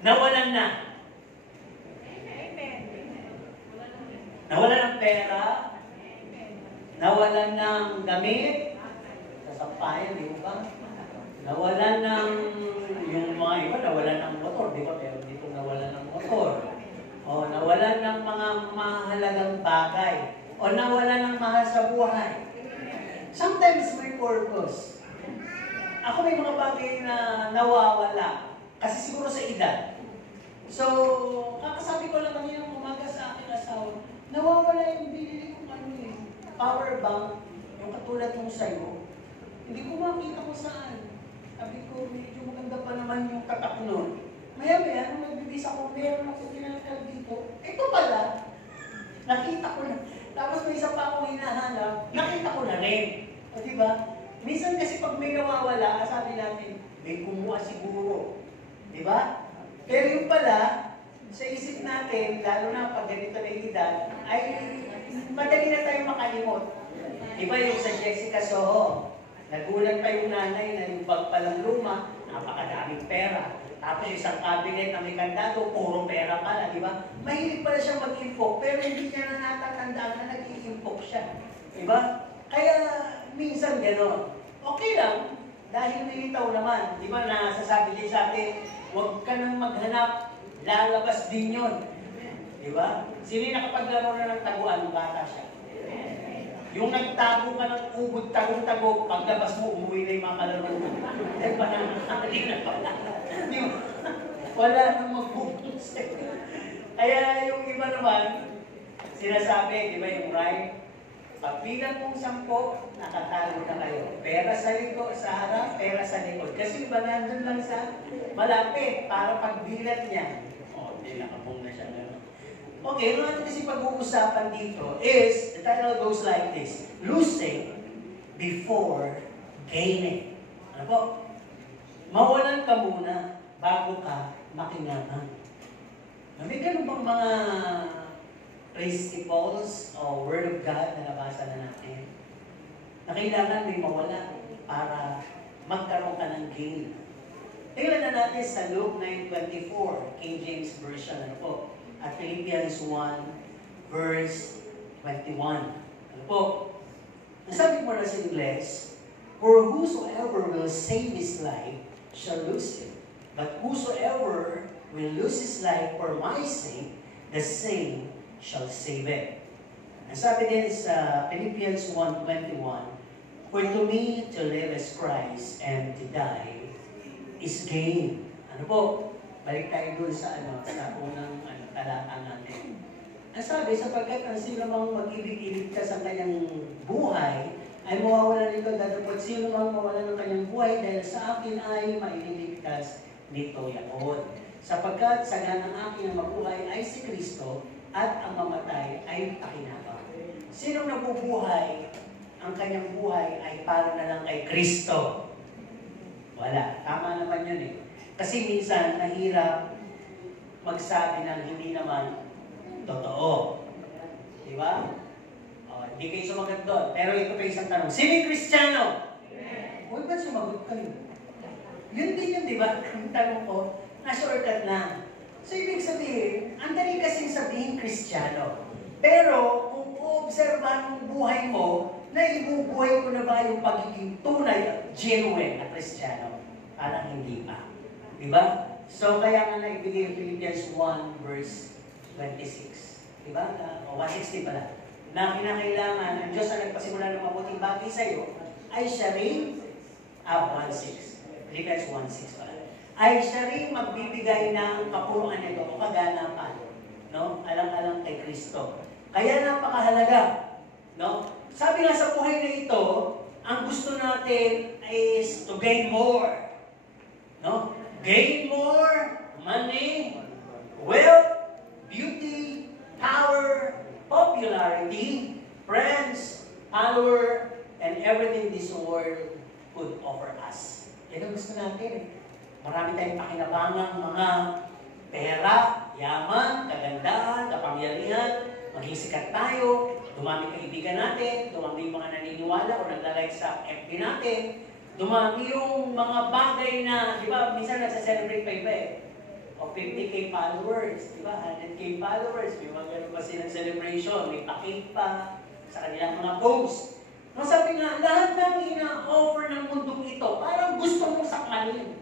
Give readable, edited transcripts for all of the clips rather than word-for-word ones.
nawalan na. Nawalan ng pera, nawalan ng gamit, sasampayan, di ba? Nawalan ng, yung mga iba, nawalan ng motor, di ba? Pero dito nawalan ng motor. O nawalan ng mga mahalagang bagay. O nawalan ng mahal sa buhay. Sometimes may purpose. Ako may mga bagay na nawawala. Kasi siguro sa edad. So, kakasabi ko lang kanina umaga sa aking asawa, nawawala yung binili kong power bank, yung katulad yung sa'yo. Hindi ko makita kung saan. Sabi ko, medyo maganda pa naman yung tatak nun. Maya-maya, nung nagbibis ako, meron ako tinatag dito. Ito pala, nakita ko na. Tapos may isa pa akong hinahanap, nakita ko na rin. O diba? Minsan kasi pag may nawawala, sabi natin, may kumuha siguro. Diba? Pero yung pala, sa isip natin, lalo na pag ganito na edad, ay madali na tayong makalimot. Diba yung sa Jessica Soho? Nagulat pa yung nanay na yung bag palang luma, napakadaming pera. Tapos isang cabinet na may kandado, puro pera pala, di ba? Mahilig pala siya mag-impok, pero hindi niya na natatandaan na nag-i-impok siya. Di ba? Kaya minsan gano'n. Okay lang, dahil nilitaw naman. Di ba nasasabi din sa atin, huwag ka nang maghanap, lalabas din yun. Di ba? Sino nakapaglaro na ng taguan, bata siya? Yung nagtago ka ng ubod, tagong-tago, paglabas mo, umuwi na yung mga kalaro mo. Eh, pananakali na pala. Wala nang magbubunos. Kaya yung iba naman, sinasabi, di ba yung rhyme? Pagbilang mong 10, nakatalo na kayo. Pera sa likod, sa harap, pera sa likod. Kasi iba nandun lang sa malapit para pagbilat niya. Hindi nakapong na siya. Okay, yung natin kasi pag-uusapan dito is, the title goes like this, losing before gaining. Ano po? Mawalan ka muna bago ka makinabang. May ganun bang mga principles o Word of God na nabasa na natin? Na kailangan may mawala para magkaroon ka ng gain. Tingnan na natin sa Luke 9:24, King James Version. Ano po? At Philippians 1, verse 21. Ano po? Nasabi mo na sa Ingles, for whosoever will save his life shall lose it. But whosoever will lose his life for my sake, the same shall save it. Nasabi din sa Philippians 1:21, for to me to live is Christ and to die is gain. Ano po? Balik tayo doon sa sa unang talata natin. Ang sabi, sapagkat ang sino mang mag-ibig-ibig ka sa kanyang buhay, ay mawawala nito datapot sino mang mawala ng kanyang buhay dahil sa akin ay mailigtas nito yaon. Sapagkat sa ganang akin ang mabuhay ay si Kristo at ang mamatay ay pakinabang. Sinong nabubuhay, ang kanyang buhay ay para na lang kay Kristo? Wala. Tama naman yun eh. Kasi minsan, nahirap magsabi ng hindi naman totoo. Di ba? Hindi kayo sumagot doon. Pero ito pa isang tanong. Sino yung Kristiyano? Huwag ba sumagot kayo? Yun din yun, di ba? Ang tanong ko, na-shortcut na. So, ibig sabihin, ang dali kasing sabihin Kristiyano. Pero, kung obserbahan ng buhay mo, na ibubuhay ko na ba yung pagiging tunay, genuine na Kristiyano? Parang hindi pa. Di ba? So, kaya nga naibigay yung Philippians 1 verse 26. Di ba? O 160 pala. Na kinakailangan ang Diyos na nagpasimula ng mabuting bagay sa iyo ay siya rin 1:6. Philippians 1:6 pala. Ay siya rin magbibigay ng kapuruan nito o kaganapan. No? Alang-alang kay Kristo. Kaya napakahalaga. No? Sabi nga sa buhay na ito, ang gusto natin is to gain more. No? Gain more money, wealth, beauty, power, popularity, friends, power, and everything this world could offer us. Yan ang gusto natin eh. Marami tayong pakinabangang mga pera, yaman, kagandahan, kapangyarihan, maging sikat tayo, dumami kaibigan natin, dumami yung mga naniniwala o naglalike sa FB natin, dumami yung mga bagay na, di ba, minsan nagsa-celebrate pa iba eh. O 50K followers, di ba? 100K followers, may mga ganun pa silang celebration, may pa-cake pa sa kanilang mga posts. No, sabi nga, lahat ng ina-offer ng mundong ito, parang gusto mong sakmalin.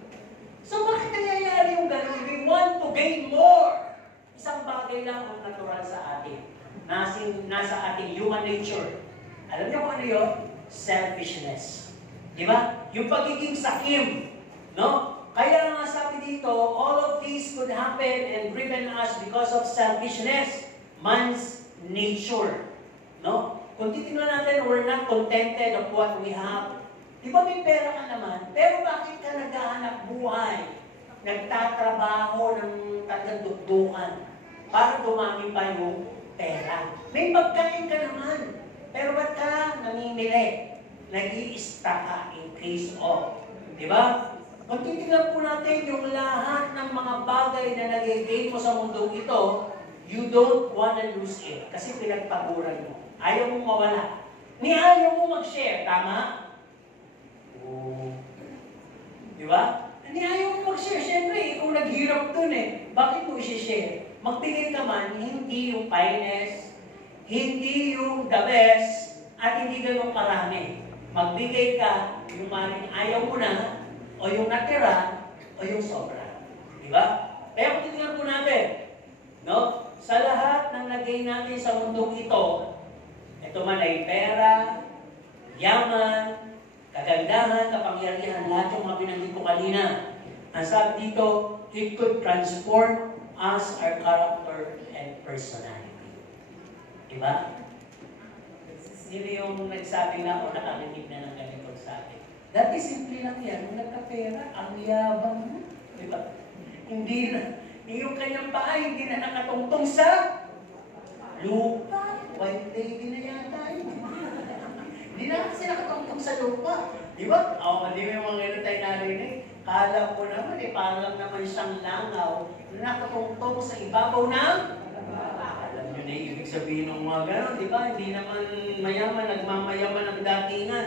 So bakit nangyayari yung ganun? We want to gain more. Isang bagay lang ang natural sa atin. Nasa ating human nature. Alam niyo kung ano yun? Selfishness. Di ba? Yung pagiging sakim. No? Kaya nga sabi dito, all of these could happen and driven us because of selfishness. Man's nature. No? Kung titignan natin, we're not contented of what we have. Di ba may pera ka naman? Pero bakit ka naghahanap buhay? Nagtatrabaho ng talagang dukdukan para dumami pa yung pera. May pagkain ka naman. Pero ba't ka namimili? Nag-i-stock ka in case of. Di ba? Kung titignan po natin yung lahat ng mga bagay na nag-gain mo sa mundong ito, you don't wanna lose it. Kasi pinagpaguran mo. Ayaw mong mawala. Ni ayaw mo mag-share. Tama? Oo. Di ba? Ni ayaw mo mag-share. Siyempre, ikaw naghirap dun eh. Bakit mo i-share? Magbigay ka man, hindi yung finest, hindi yung the best, at hindi ganun karami. Magbigay ka yung maring ayaw mo na, o yung natira, o yung sobra. Di ba? Kaya kung titignan po natin, no? Sa lahat ng nagay natin sa mundong ito, ito man ay pera, yaman, kagandahan, kapangyarihan, lahat yung mga binanggit ko kanina. Ang sabi dito, it could transform us, our character, and personality. Diba? Sino yung nagsabi na o nakarinig na ng ganito sa atin? Dati simple lang yan, nung nagkapera, ang yabang mo. Diba? Hindi na, yung kanyang paa, hindi na nakatungtong sa lupa. White lady na yata yun. Hindi na kasi nakatungtong sa lupa. Diba? Hindi mo yung mga ganun tayo narinig. Kala ko naman parang naman siyang langaw na nakatungtong sa ibabaw ng alam nyo na ibig sabihin ng mga gano'n, di ba? Hindi naman mayaman, nagmamayaman ang datingan.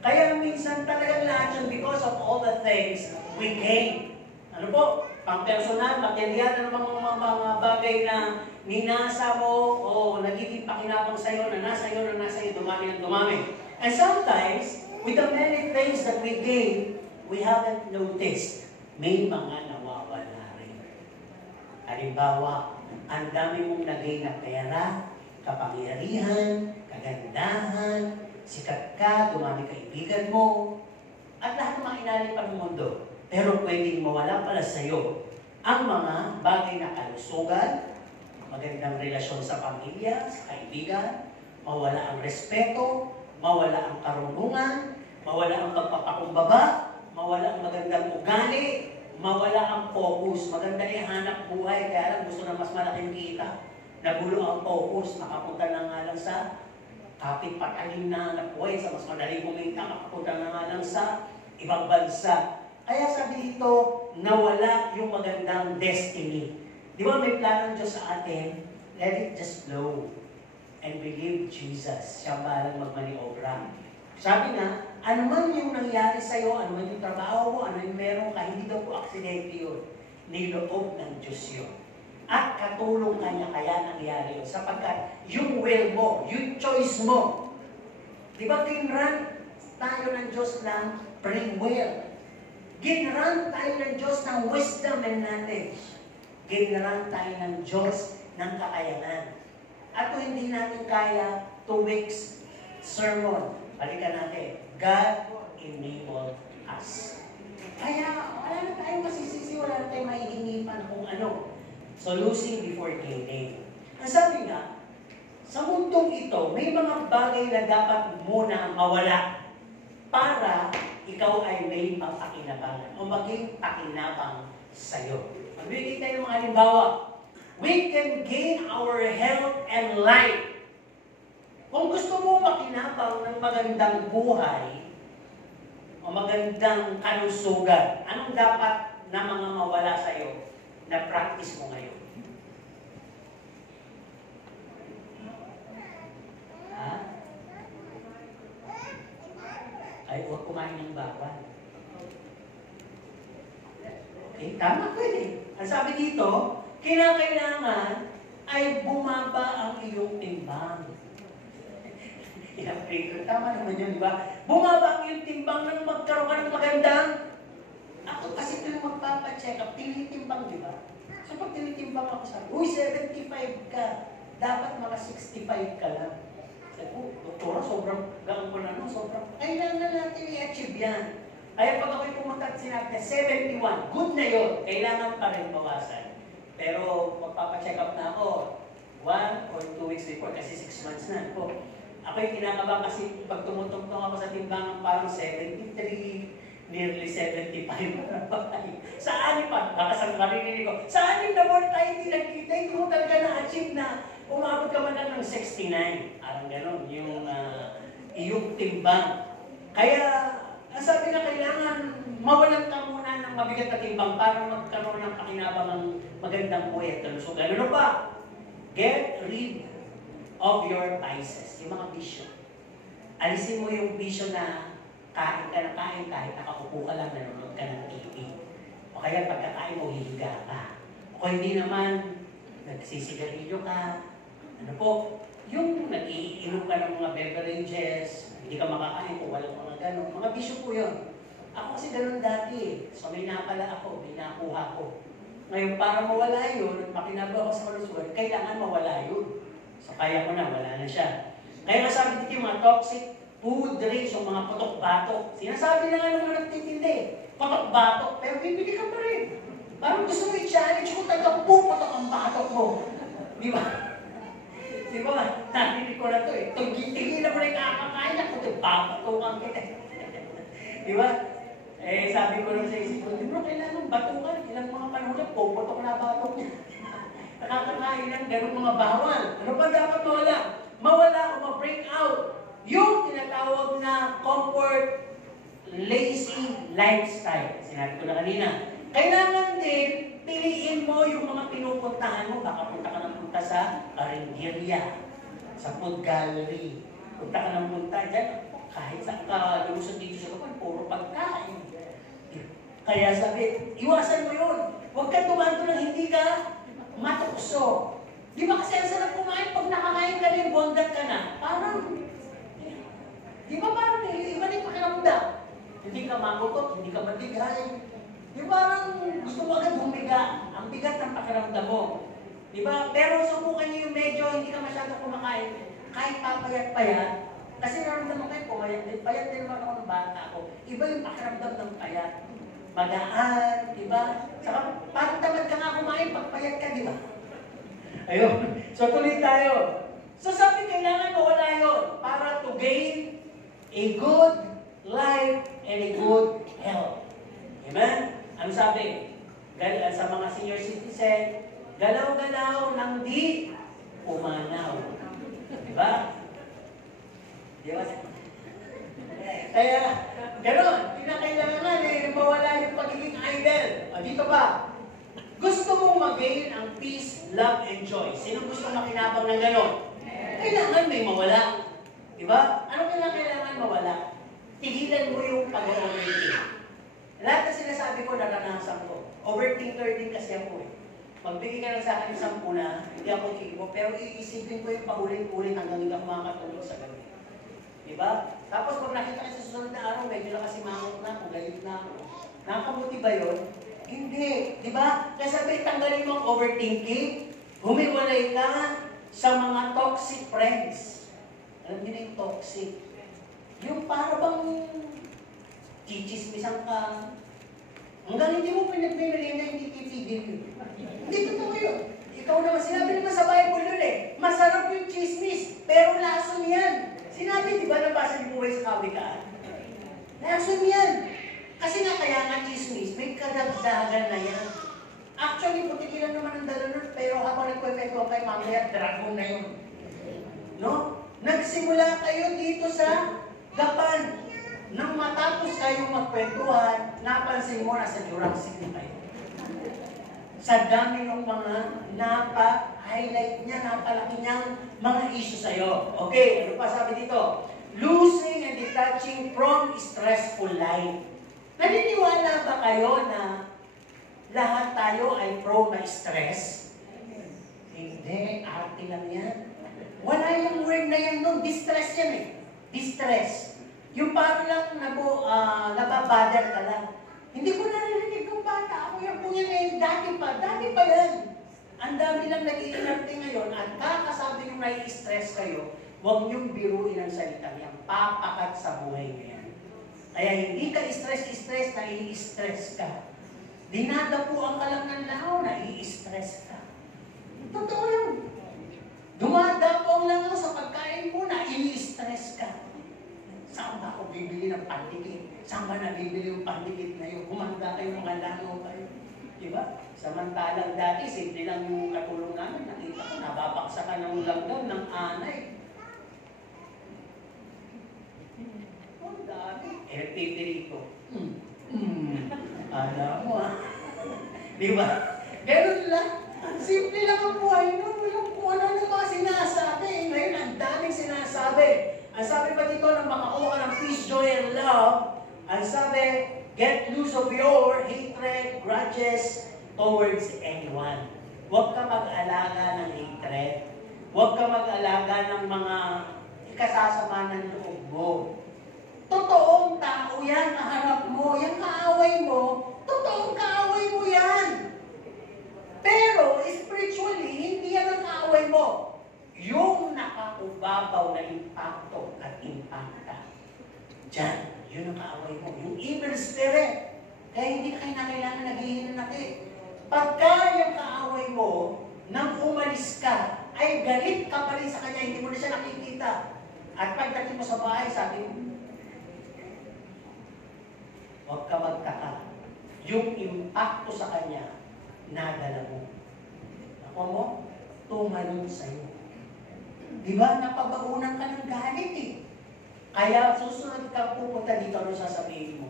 Kaya minsan talagang lahat yun because of all the things we gain. Ano po? Pang-personal, material, ano mga bagay na ninasa mo o nagiging pakinabang sa'yo, na nasa iyo, dumami ng dumami. And sometimes, with the many things that we gain, we haven't noticed, may mga nawawala rin. Halimbawa, ang dami mong nagay na pera, kapangyarihan, kagandahan, sikat ka, dumami kaibigan mo, at lahat ng mga inalit pa ng mundo. Pero pwedeng mawala pala sa iyo ang mga bagay na kalusugan, magandang relasyon sa pamilya, sa kaibigan, mawala ang respeto, mawala ang karunungan, mawala ang pagpapakumbaba, mawala ang magandang ugali, mawala ang focus. Maganda yung hanap buhay, kaya lang gusto na mas malaking kita. Nagulo ang focus, makapunta na nga lang sa kapit-patalim na hanap buhay, sa mas madaling kumita, makapunta na nga lang sa ibang bansa. Kaya sabi dito, nawala yung magandang destiny. Di ba may plano ng Diyos sa atin? Let it just flow. And believe Jesus. Siya balang magmaniobra. Sabi nga, ano man yung nangyari sa'yo, ano man yung trabaho mo, ano yung meron ka, hindi daw po aksidente yun. Niloob ng Diyos yun. At katulong kanya kaya nangyari yun. Sapagkat yung will mo, yung choice mo. Di ba kinran tayo ng Diyos ng free will? Ginran tayo ng Diyos ng wisdom and knowledge. Ginran tayo ng Diyos ng kakayanan. At kung hindi natin kaya, 2 weeks sermon, balikan natin, God enabled us. Kaya wala na tayong masisisi, wala na tayong mahihinipan kung ano. So losing before gaining. Ang sabi nga, sa mundong ito, may mga bagay na dapat muna mawala para ikaw ay may pagpakinabangan o maging pakinabang sa'yo. Magbigay tayo ng mga halimbawa. We can gain our health and life. Kung gusto mo makinabang ng magandang buhay o magandang kalusugan, anong dapat na mga mawala sa'yo na practice mo ngayon? Ha? Ay, huwag kumain ng bawal. Okay, tama pwede. Ang sabi dito, kinakailangan ay bumaba ang iyong timbang. Tama naman yun, di ba? Bumaba ang iyong timbang nang magkaroon ka ng magandang. Ako kasi ito yung magpapacheck up, tinitimbang, di ba? So pag tinitimbang ako sabi, uy, 75 ka, dapat mga 65 ka lang. Sabi ko, doktora, sobrang gaan ko na, no? Sobrang, kailangan natin i-achieve yan. Kaya pag ako'y pumunta at sinabi, 71, good na yun, kailangan pa rin bawasan. Pero magpapacheck up na ako, 1 or 2 weeks before, kasi 6 months na ako. Ako'y kinakabahan kasi pag tumutungtong ako sa timbangan, parang 73, nearly 75. Saan pa? Baka sa marinig ko, saan yung naman tayo hindi nagkita? Hindi mo talaga na-achieve na umabot ka man lang ng 69. Parang gano'n, yung iyong timbang. Kaya, ang sabi na kailangan, mawalan ka muna ng mabigat na timbang para magkaroon ng pakinabang ng magandang buhay at kalusugan. Ano pa? Get rid of your vices, yung mga bisyo. Alisin mo yung bisyo na kain ka na kain kahit nakaupo ka lang, nanonood ka ng TV. O kaya pagkakain mo, hihiga ka. O hindi naman, nagsisigarilyo ka. Ano po, yung nag-iinom ka ng mga beverages, hindi ka makakain kung walang mga gano'n. Mga bisyo po yun. Ako kasi gano'n dati. So may napala ako, may nakuha ko. Ngayon, para mawala yun, makinabang ako sa kalusugan, kailangan mawala yun. So kaya ko na, wala na siya. Kaya nga sabi dito yung mga toxic food drinks, yung mga putok-batok. Sinasabi na nga ng mga nagtitindi, putok-batok, pero bibili ka pa rin. Parang gusto mo i-challenge kung talagang puputok ang batok mo. Di ba? Di ba? Narinig ko na ito eh. Tigilan mo na yung kakakain ako, papatukan kita. Di ba? Eh, sabi ko lang sa isip ko, di ba kailangan batukan? Ilang mga panahon na puputok na batok niya. Nakakakain lang, ganun mga bawal. Ano pa dapat mawala? Mawala o ma-break out yung tinatawag na comfort, lazy lifestyle. Sinabi ko na kanina. Kailangan din, piliin mo yung mga pinupuntahan mo. Baka punta ka ng punta sa karinderya, sa food gallery. Punta ka ng punta dyan, kahit saan ka lumusod dito sa lupan, puro pagkain. Kaya sabi, iwasan mo yun. Huwag ka tumanto ng hindi ka matukso. Di ba kasi ang sarap kumain, pag nakakain ka rin, bondat ka na. Parang, di ba parang iba rin pakiramdam? Hindi ka makutot, hindi ka matigay. Di ba parang gusto mo agad humiga, ang bigat ng pakiramdam mo. Di ba? Pero subukan niyo yung medyo hindi ka masyado kumakain, kahit papayat-payat. Kasi naramdaman kayo, payat din naman ako ng bata ako. Iba yung pakiramdam ng payat. Magaan, di ba? Saka parang tamad ka nga kumain, pagpayat ka, di ba? Ayun. So tuloy tayo. So sabi kailangan mawala yun para to gain a good life and a good health. Amen? Ano sabi? Sa mga senior citizen, galaw-galaw ng di umanaw. Diba? Diba? Kaya, gano'n, kinakailangan mawala yung pagiging idle. Dito pa, gusto mong mag-gain ang peace, love, and joy. Sino gusto makinabang ng gano'n? Kailangan may mawala. Diba? Ano kailangan mawala? Tigilan mo yung pag-overthink. Lahat na sinasabi ko, naranasan ko. Overthinker din kasi ako eh. Magbigay ka lang sa akin ng 10 na, hindi ako kikibo, pero iisipin ko yung paulit-ulit hanggang hindi ako makakatulog sa gabi. Diba? Tapos pag nakita ka sa susunod na araw, medyo na kasi mangot na ako, galit na ako. Nakakabuti ba yun? Hindi. Diba? Kaya sabi, tanggalin mo ang overthinking, humiwalay ka sa mga toxic friends. Alam niyo na yung toxic. Yung para bang chichismisan ka. Hanggang hindi mo pinagbibilin na hindi titigil yun. Hindi totoo yun. Ikaw naman, sinabi naman sa Bible yun eh, masarap yung chismis, pero lason yan. Sinabi, di ba, nabasa ni Buhay sa Kawikaan? Lason yan. Kasi nga kaya nga chismis, may kadagdagan na yan. Actually, putikilan naman ang dala nun, pero habang nagkwepekto kay mamaya, dragon na yun. No? Nagsimula kayo dito sa Gapan. Nang matapos kayong magkwentuhan, napansin mo na sa Jurassic na kayo. Sa dami ng mga napa-highlight niya, napalaki niyang mga issue sa'yo. Okay, ano pa sabi dito? Losing and detaching from stressful life. Naniniwala ba kayo na lahat tayo ay prone na stress? Hindi, arte lang yan. Wala yung word na yan nun, distress yan eh. Distress. Yung parang lang nababother ka lang. Hindi ko narinig kung bata ako yung kung yan eh, dati pa yan. Ang dami lang nag-iinarte ngayon at kakasabi yung nai-stress kayo, huwag niyong biruin ang salita niya. Papakat sa buhay niyo yan. Kaya hindi ka stress, nai-stress ka. Dinadapuan ka lang ng lao, nai-stress ka. Totoo yun. Dumadapuan lang ako sa pagkain mo, nai-stress ka. Saan ba ako bibili ng pandikit? Saan ba nabibili yung pandikit ngayon? Kumanda kayo, mga langaw kayo. Diba? Samantalang dati, simple lang yung katulong namin. Nakita ko, nababaksakan ng langgaw ng anay. Oh, dami. Pipirito. Alam mo Diba? Ganun lang. Simple lang ang buhay nun. Walang kung ano mga sinasabi. Ngayon, ang daming sinasabi. Ang sabi pa dito ng makakuha ng peace, joy, and love, ang sabi, get loose of your hatred, grudges towards anyone. Huwag ka mag-alaga ng hatred. Huwag ka mag-alaga ng mga ikasasama ng loob mo. Totoong tao yan, kaharap mo. Yung kaaway mo, totoong kaaway mo yan. Pero, spiritually, hindi yan ang kaaway mo. Yung nakakubabaw na impacto at impacta. Diyan, yun ang kaaway mo. Yung evil spirit. Kaya hindi kayo na kailangan naghihinanakit. Pagka yung kaaway mo, nang umalis ka, ay galit ka pa rin sa kanya, hindi mo na siya nakikita. At pagdating mo sa bahay, sabi mo, huwag ka magtaka. Yung impacto sa kanya, nadala mo. Ako mo, tumalon sa'yo. Diba, napabaunan ka ng galit eh. Kaya susunod ka pupunta dito, ano sasabihin mo?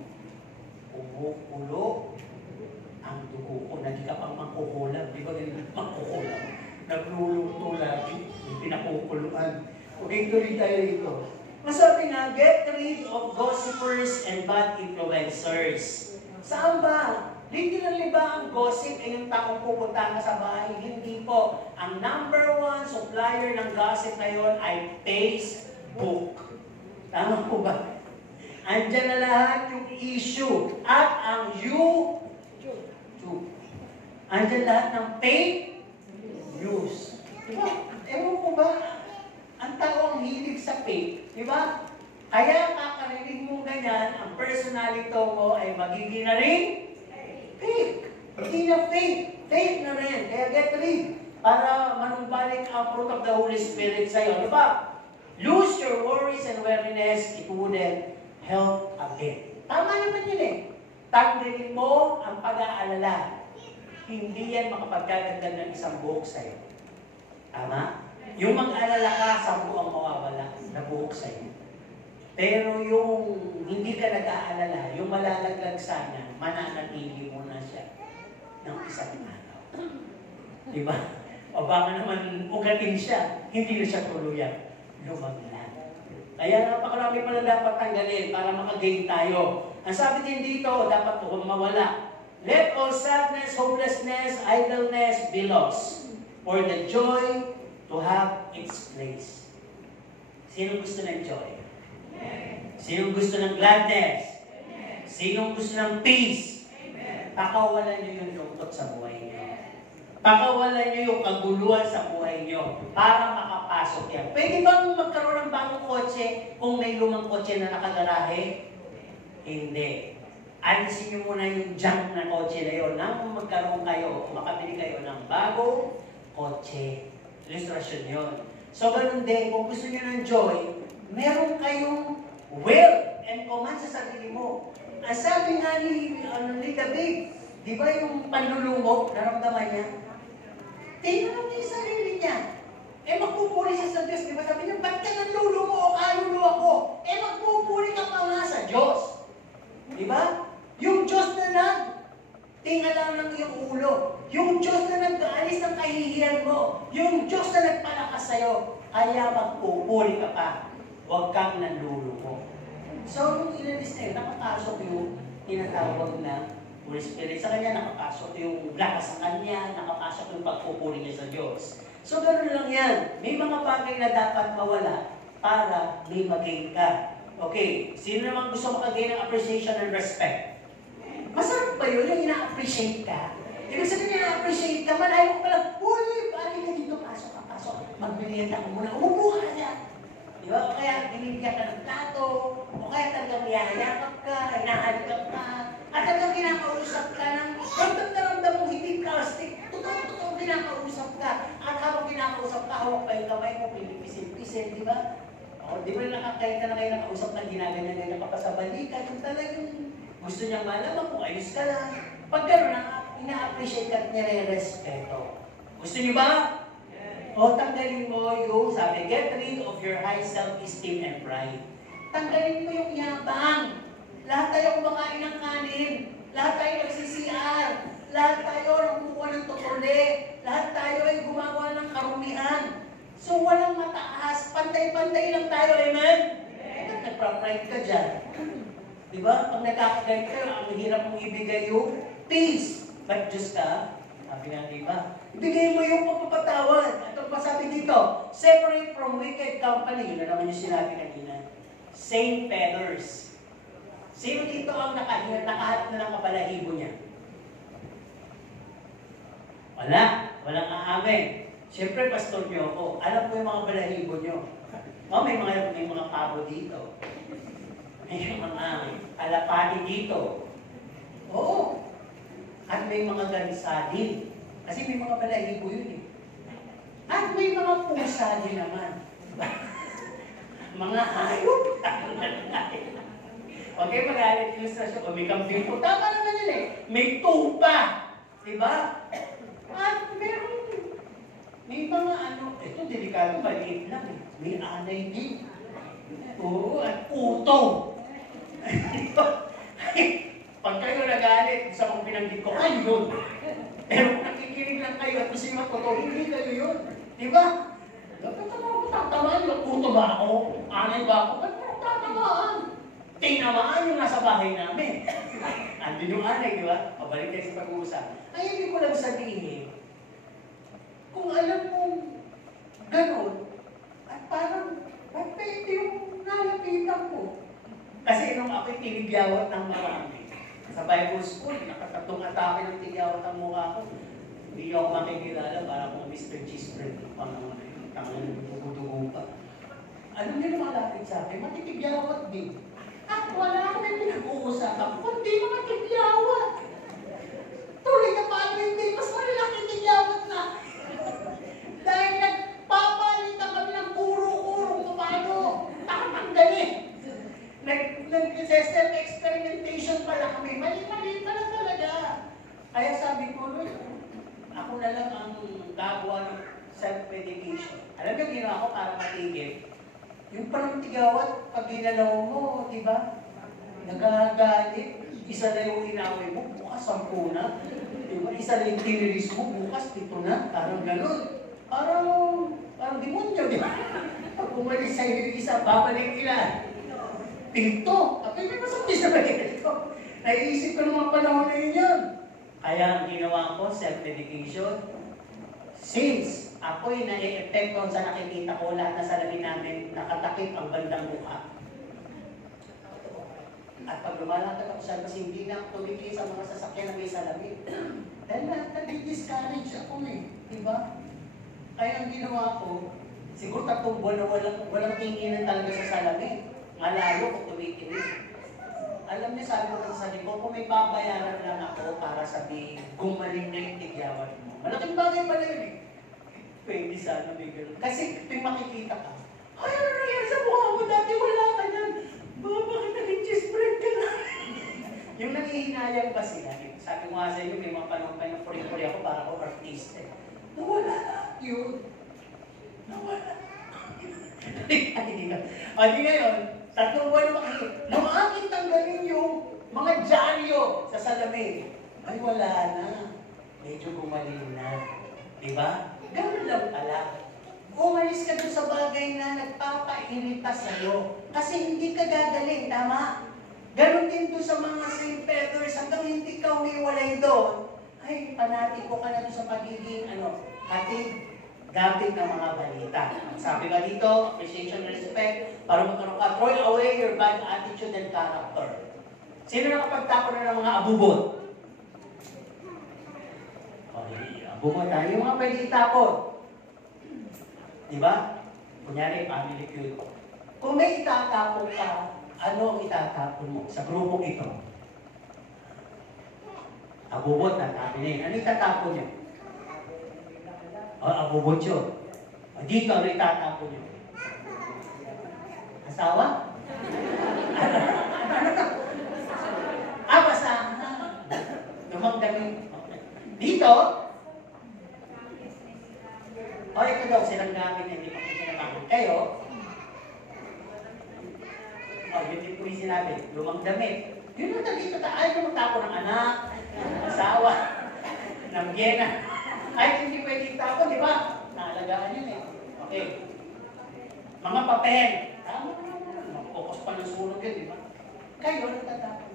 Kumukulo ang dugo ko, hindi ka pang mangkukulam. Di ba ganyan mangkukulam? Nagluluto lagi, pinakukuluan. Okay, tuloy tayo dito. Masabi nga, get rid of gossipers and bad influencers. Saan ba? Literally ba ang gossip ay yung taong pupunta ka sa bahay? Hindi po. Ang number one supplier ng gossip ngayon ay Facebook. Tama po ba? Andiyan na lahat yung issue. At ang YouTube. Andiyan lahat ng fake news. Diba? Ewan ko ba? Ang tao ang hilig sa fake. Diba? Kaya kakarinig mo ganyan, ang personality mo ay magiging na rin fake. Hindi na fake. Fake na rin. Kaya get rid. Para manumbalik ang fruit of the Holy Spirit sa'yo. Diba? Lose your worries and weariness. It wouldn't help again. Tama naman yun eh. Tanggalin mo ang pag-aalala. Hindi yan makapagdadagdag ng isang buhok sa'yo. Tama? Yung mag-alala ka, 10 ang mawawala na buhok sa'yo. Pero yung hindi ka nag-aalala, yung malalaglag sana, mananatili mo na siya ng isang araw. Diba? O baka naman ugatin siya, hindi na siya tuluyan. Lumaglan. Kaya napakarami pala dapat tanggalin para makagain tayo. Ang sabi din dito, dapat mawala. Let all sadness, hopelessness, idleness be lost, for the joy to have its place. Sino gusto ng joy? Sino gusto ng gladness? Sino gusto ng peace? Pakawalan niyo yung lungkot sa buhay niyo. Pakawalan niyo yung kaguluhan sa buhay niyo para makapasok yan. Pwede bang magkaroon ng bagong kotse kung may lumang kotse na nakagarahe? Hindi. Alisin niyo muna yung junk na kotse na yun nang magkaroon kayo, makabili kayo ng bagong kotse. Ilustrasyon yun. So, ganun din, kung gusto niyo ng joy, meron kayong will and command sa sarili mo. Ang sabi nga ni David, di ba yung panlulungog, naramdaman niya? Tingnan niya yung sarili niya. Magpupuri siya sa Diyos. Di ba sabi niya, ba't ka nanlulungo o kaluluwa ko? Magpupuri ka pa nga sa Diyos. Di ba? Yung Diyos na tingala ng iyong ulo. Yung Diyos na nag-aalis ng kahihiyan mo. Yung Diyos na nagpalakas sa'yo. Kaya magpupuri ka pa. Huwag kang nanlulungo. So, nung inalis na yun, nakapasok yung tinatawag na Holy Spirit sa kanya, nakapasok yung lakas sa kanya, nakapasok yung pagpupuri niya sa Diyos. So, ganoon lang yan. May mga bagay na dapat mawala para may mag-gain ka. Okay, sino naman gusto makagain ng appreciation and respect? Masarap ba yun yung ina-appreciate ka? Ibig sabihin ina-appreciate ka, malayo ka lang, uy, pari ka dito, pasok ka, pasok. Magbilihan ako muna, umupo ka na. Di ba? O kaya binibigyan ka ng plato, o kaya talagang niyayakap ka, inahalikap ka, at talagang kinakausap ka ng ramdam na ramdam mong hindi plastic. Totoo kinakausap ka. At habang kinakausap ka, hawak pa yung kamay mo, pinipisin-pisin, di ba? O, di ba nakakita na kayo nakausap na ginaganyan na nakapasabalikan, yung talagang gusto niyang malaman kung ayos ka lang. Pag gano'n, ina-appreciate ka at nire-respeto. Gusto niyo ba? O tanggalin mo yung, sabi, get rid of your high self-esteem and pride. Tanggalin mo yung yabang. Lahat tayo kumakain ng kanin. Lahat tayo nagsisiar. Lahat tayo kumukuha ng tukuli. Lahat tayo ay gumagawa ng karumihan. So walang mataas. Pantay-pantay lang tayo, amen? Amen. Nagpa-pride ka dyan. Diba? Pag nagkakaganit kayo, ang hirap mong ibigay yung peace. But Diyos ka, sabi nga, diba? Ibigay mo yung pagpapatawad. Ito pa sabi dito, separate from wicked company. Yun na naman yung sinabi kanina. Same feathers. Sino dito ang nakaharap na ng kabalahibo niya? Wala. Walang aamin. Siyempre, pastor niyo ako. Alam ko yung mga balahibo niyo. O, may mga pabo dito. May mga alapati dito. Oo. At may mga gansa din. Kasi may mga balahibo yun eh. At may mga pusa din naman. Mga hayop. Okay, mag-alit ilustrasyon. O may kambing po. Tama naman yun eh. May tupa. Diba? At may mga ito delikado, maliit lang eh. May anay din. Oo, at utong. Pag kayo nagalit sa mga pinanggit ko, ay yun. Pero kung nakikinig lang kayo at gusto nyo totoo, hindi kayo yun. Diba? Tatamaan yung puto ba ako? Anay ba ako? Ba't mo tatamaan? Tinamaan yung nasa bahay namin. Andun yung anay, di ba? Pabalik kayo sa pag-uusap. Ay, hindi ko lang sabihin, kung alam mong gano'n, at parang, ba't pwede yung nalapitan ko? Kasi nung ako'y tinigyawat ng marami, sa Bible School, nakatatlong atake ng tigyawat ang mukha ko. Hindi ako makikilala para akong Mr. Cheesebread. Tangan dugo-dugo pa. Anong nyo lumalapit sa akin? Matitigyawat din. At wala kami pinag-uusapan, kundi mga tigyawat. Tuloy na paano hindi? Mas malalaki tigyawat na. Dahil nagpapalitan kami ng puro-kuro. Paano? Takatanggalin. Nag-self-experimentation pala kami. Mali-mali pala talaga. Kaya sabi ko, Lord, ako na lang ang gagawa ng self-medication. Alam niyo, ginawa ko para matigil. Yung parang tigawat, pag ginalaw mo, di ba? Nagagalit. Isa na yung inaway mo, bukas 10 na. Diba? Isa na yung tiniris mo, bukas 7 na. Parang ganun. Parang demonyo, di ba? Pag umalis sa'yo yung isa, babalik ilan? 7. At hindi ba sa pisa ba ito? Naiisip ko ng mga panahon na yun. Kaya ang ginawa ko, self-medication. Since ako'y na-e-epekton sa nakikita ko, lahat na salamin namin, nakatakip ang bandang mukha. At pag lumalakad ako sa kasi hindi na ako tumigil sa mga sasakyan na may salamin. Dahil na-discourage ako eh. Diba? Kaya ang ginawa ko, siguro 3 buwan na walang tinginan talaga sa salamin. Malayo kung tumitingin. Alam niyo, sabi ko sa sarili ko, kung may babayaran lang ako para sabihin, gumaling na yung tigyawat mo. Malaking bagay pala yun eh. Pwede sana may gano'n. Kasi kung makikita ka, ay, ano nangyari sa mukha mo? Dati wala ka yan. Bakit naging cheese bread ka na? Yung nangihinayang ba sila? Sabi ko nga sa inyo, may mga panahon pa yung puri-puri ako para ako artist eh. Nawala lahat yun. Nawala. O di ngayon, 3 buwan na makikita. Nung aking tanggalin yung mga dyaryo sa salamin, ay wala na. Medyo gumaling na. Diba? Ganun lang pala. Umalis ka dun sa bagay na nagpapairita sa'yo. Kasi hindi ka gagaling, tama? Ganon din doon sa mga St. Peter's, hanggang hindi ka umiwalay doon, ay, panatiko ka na doon sa pagiging, hatid, gamit ng mga balita. Sabi nga dito, appreciation, respect, para magkaroon ka, throw away your bad attitude and character. Sino nakapagtapon na ng mga abubot? Okay, abubot tayo. Yung mga pwede itapon. Diba? Kunyari, family feud. Kung may itatapon ka, ano ang itatapon mo sa grupong ito? Abubot na namin. Ano itatapon niyo? Abubot yun. Dito, ano itatapon niyo? Asawa? Basahan. Lumang damit. Dito, ito daw, silang gamit na hindi pa kinakaman kayo. Yun din po yung sinabi, lumang damit. Yun lang dito, ayaw na magtapo ng anak, asawa, ng biyena. Ay, hindi pwede itapon, di ba? Naalagaan yun eh. Okay. Mga papel. Tama naman. Focus pa ng sunog yun, di ba? Kayo, natatapon.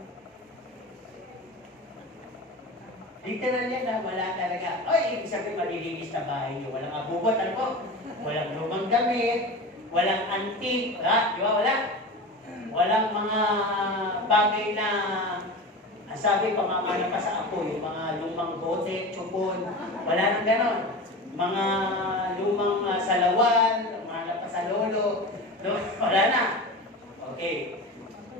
Literal yan na wala talaga. Ibig sabihin malilinis na bahay nyo. Walang abubot, ano po? Walang lumang damit, walang antique, di ba? Walang mga bagay na sabi, pamamana pa sa apo, yung mga lumang bote, tsupon, wala nang ganon. Mga lumang salawan, mga pa sa lolo, wala na. Okay.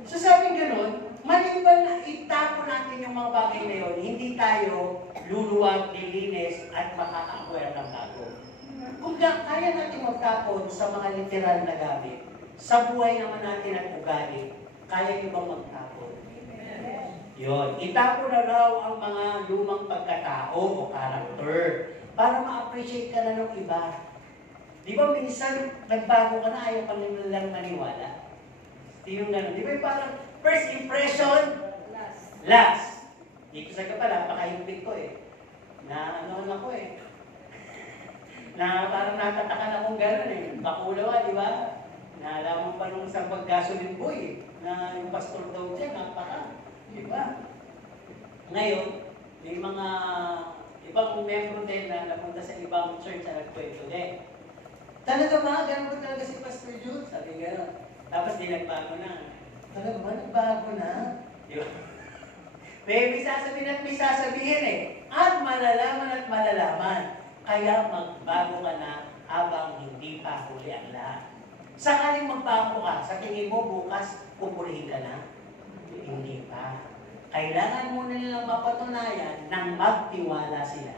So sabi ganon, maliban na itapon natin yung mga bagay na yun, hindi tayo luluwag, lilinis, at makaka-acquire ng bago. Kung kaya natin magtapon sa mga literal na gamit, sa buhay naman natin at ugali, kaya nyo bang magtapon? Yun. Itapon na raw ang mga lumang pagkatao o character para ma-appreciate ka na ng iba. Di ba minsan nagbago ka na, ayaw ka lang maniwala? Yung gano'n. Di ba parang first impression, last. Dito sa kapala, napakahigpit ko eh. Na ako eh. Na parang natatakan akong gano'n eh. Bakulawa, di ba? Naalaman pa nung isang pag-gasoline boy eh. Na yung pastor daw dyan, napaka. Di ba? Ngayon, may mga ibang membro din na napunta sa ibang church na nagkwento din. Talaga ba? Gano'n ba talaga si Pastor Jude? Sabi gano'n. Tapos di nagbago na. Talaga ba? Nagbago na? May sasabihin at may sasabihin eh. At malalaman. Kaya magbago ka na habang hindi pa huli ang lahat. Sakaling magbago ka, sa tingin mo bukas, pupulihin ka na? Hindi pa. Kailangan mo nilang mapatunayan nang magtiwala sila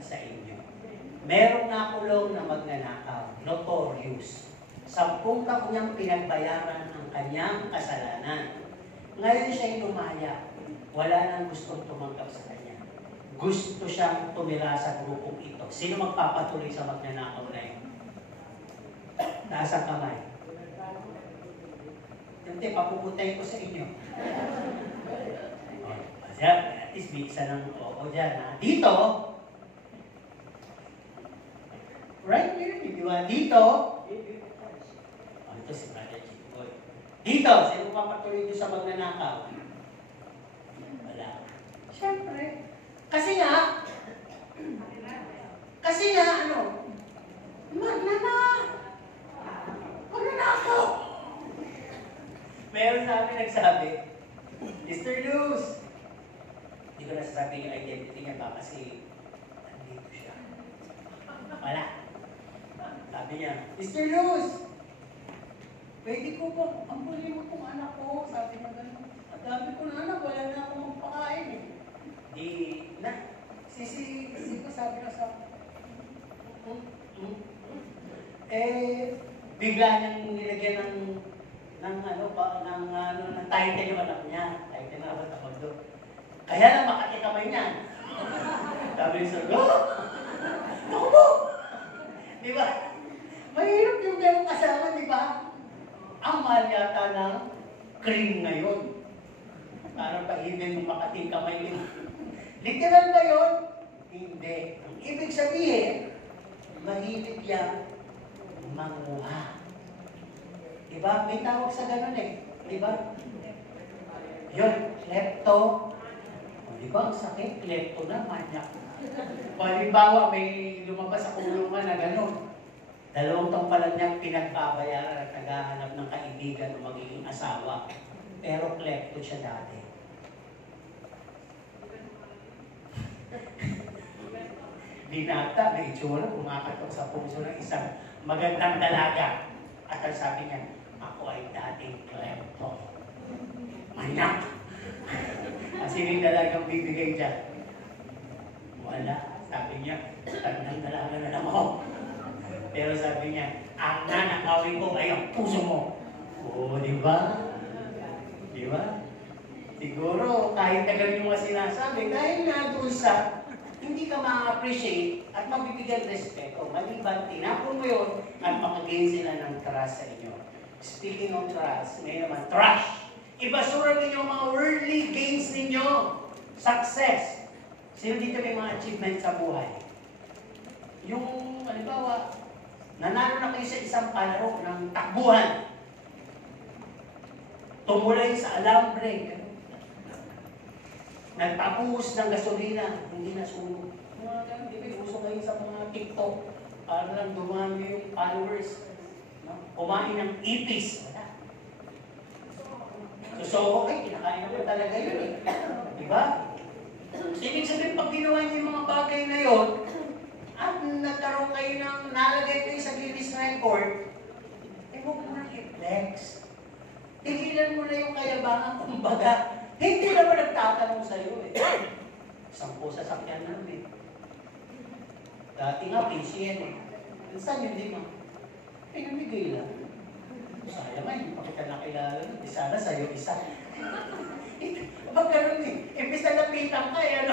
sa inyo. Merong nakulong na magnanakaw, notorious. 10 taon niyang pinagbayaran ang kanyang kasalanan. Ngayon siya'y lumaya. Wala nang gustong tumanggap sa kanya. Gusto siyang tumira sa grupong ito. Sino magpapatuloy sa magnanakaw na yun? Taas ang kamay. Hindi, papuputay ko sa inyo. At least may isa ng oo dyan. Ha? Dito, right here, di ba? Dito, ito si Brother Chicoy. Dito, sino papatuloy sa magnanakaw? Wala. Siyempre. Kasi nga, magnanakaw. Meron sa amin nagsabi, Mr. Luz, hindi ko nasasabi yung identity niya ba kasi nandito siya. Wala. Sabi niya, Mr. Luz, pwede ko ba, ang huli mo itong anak ko, sabi niya gano'n. Ang dami ko na anak, wala na akong magpakain eh. Sisi ko sabi na sa bigla niyang nilagyan ng title yung anak niya. Title na ako takot doon. Kaya lang makakikamay niya. Sabi niya, naku po! Di ba? Mahirap yung ganong kasama, di ba? Ang mahal yata ng cream ngayon. Parang pa-even yung makating kamay yun. Literal ba yun? Hindi. Ang ibig sabihin, mahilig yan manguha. Diba? May tawag sa ganun eh. Diba? Yun, klepto. O, di ba, ang sakit, klepto na, manyak. Halimbawa, may lumabas sa kulungan na gano'n. 2 taon pa lang niyang pinagbabayaran at naghahanap ng kaibigan o magiging asawa. Pero klepto siya dati. Binata, may itsura, kumakatok sa puso ng isang magandang dalaga. At ang sabi niya, ako ay dating klepto. Manyak! Ang sining dalagang bibigay dyan. Wala. Sabi niya, tandang dalaga na lang ako. Pero sabi niya, ang nanakawin ko ay ang puso mo. Oo, di ba? Di ba? Siguro, kahit tagal yung mga sinasabi, dahil nga doon sa hindi ka ma-appreciate at mabibigyan respeto. Maliban, tinapon mo yun at makagain sila ng trust sa inyo. Speaking of trust, may naman, trash! Ibasura ninyo ang mga worldly gains ninyo. Success. Sino dito may mga achievement sa buhay? Yung, halimbawa, nanalo na kayo sa isang palaro ng takbuhan. Tumulay sa alambre. Nagtapuhos ng gasolina, hindi nasunog. Mga ganun, di ba? Uso kayo sa mga TikTok. Para lang dumami yung followers. No? Kumain ng ipis. Wala. So, okay, kinakain naman talaga yun eh. Di ba? Ibig sabihin, pag ginawa niyo yung mga bagay na yun, at nagkaroon kayo ng nalagay kayo sa Guinness Record, eh huwag mo nang i-flex. Tigilan mo na yung kayabangan, kumbaga, hindi naman nagtatanong sa'yo eh. 10 sasakyan namin. Dati nga, PCN eh. Saan yun din mo? Pinamigay lang. Sayang nga, hindi pa kita nakilala. Di sana sa'yo isa. Ba't ganun eh? Imbis na napitan ka eh,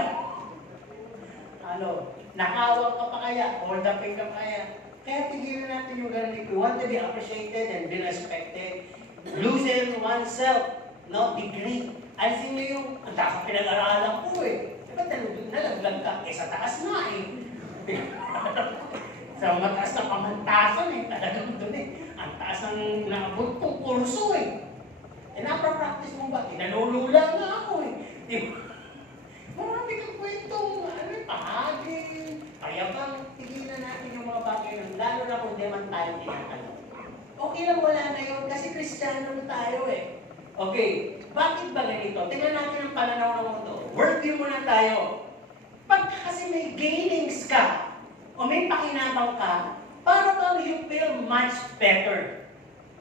nakawag ka pa kaya? Hold up ka pa kaya? Kaya tigilan natin yung ganun. If you want to be appreciated and be respected, loosen oneself, no? Degree. Alisin mo yung, ang taas ang pinag-aralan ko eh. Diba nalaglag ka? Eh sa taas nga eh. Sa mataas na pamantasan eh. Talagang doon eh. Ang taas ng naabot kong kurso eh. Eh napapractice mo ba? Tinanulula nga ako eh. Diba? Marami kang kwentong, pahagi. Kaya bang tigilan natin yung mga bagay ng lalo na kung di man tayo tinatanong. Okay lang wala na yun kasi Kristiyano tayo eh. Okay, bakit ba ganito? Tingnan natin ang pananaw ng mundo. Worldview muna tayo. Pag kasi may gainings ka, o may pakinabang ka, para bang you feel much better.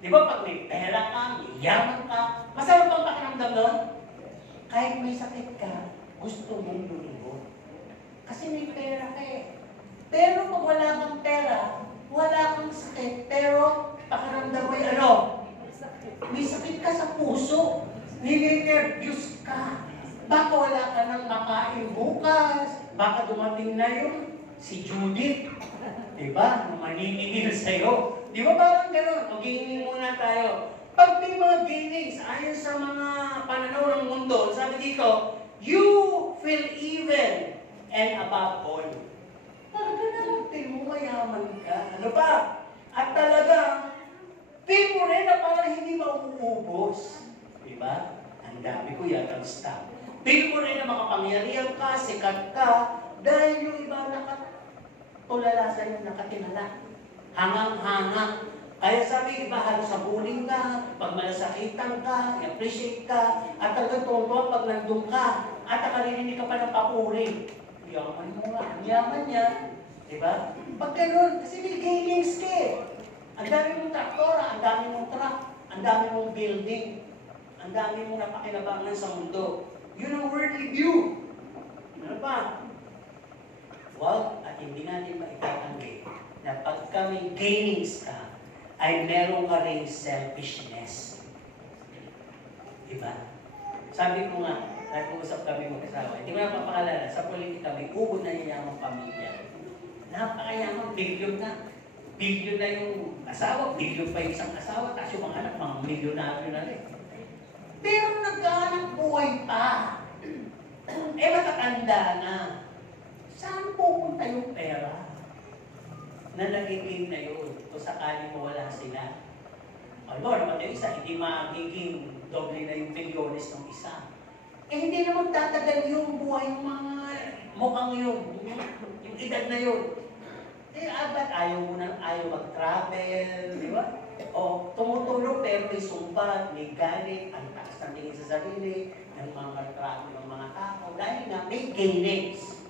Di ba pag may pera ka, may yaman ka, masarap ang pakiramdam doon? Kahit may sakit ka, gusto mong lumigo. Kasi may pera ka eh. Pero pag wala kang pera, wala kang sakit, pero pakiramdam mo yung may sakit ka sa puso, nilinervyos ka. Baka wala ka nang makain bukas, baka dumating na yung si Judith, diba? Maniningil sa'yo. Di ba parang gano'n? O gaining muna tayo. Pag may mga gainings, ayon sa mga pananaw ng mundo, sabi dito, you feel even and above all. Talaga naman, feel mo mayaman ka. Ano ba? At talaga, feel mo rin na parang hindi mauubos. Diba? Ang dami ko yatang stop. Feel mo rin na makapangyarihan ka, sikat ka, dahil yung iba nakatulala sa'yo, nakatinala. Hangang-hangang. Kaya sabi, iba halos sabulin ka, pag malasakitan ka, i-appreciate ka, at hanggang tuwa pag nandun ka, at nakalilinig ka pa ng papuri. Yaman mo nga, ang yaman niya. Diba? Pag ganun, kasi may gainings ka eh. Ang dami mong traktora, ang dami mong truck, ang dami mong building, ang dami mong napakinabangan sa mundo. Yun ang worldly view. Ano pa? Wag at hindi natin maitatanggi na pagka may gainings ka, ay meron ka rin selfishness. Diba? Sabi ko nga, nag-uusap kami mag-asawa, hindi ko na mapakalala, sa politika may ubod na yayamang pamilya. Napakayamang bilyon na. Bilyon na yung asawa, bilyon pa yung isang asawa, tapos yung mga anak, mga milyonaryo na rin. Pero nagkahanap buhay pa. Eh matatanda na. Saan pupunta yung pera? Na nagiging na yun, kung sakaling mawala sila. Alam mo, naman yung isa, hindi magiging doble na yung milyones ng isa. Eh, hindi naman tatagal yung buhay ng mga mukhang yun, yung edad na yun. Eh, ba't ayaw mag-travel, di ba? O, tumutulong pero may sumbat, may galit, ang taas ng tingin sa sarili, ng mga trato ng mga tao, dahil nga may gainings.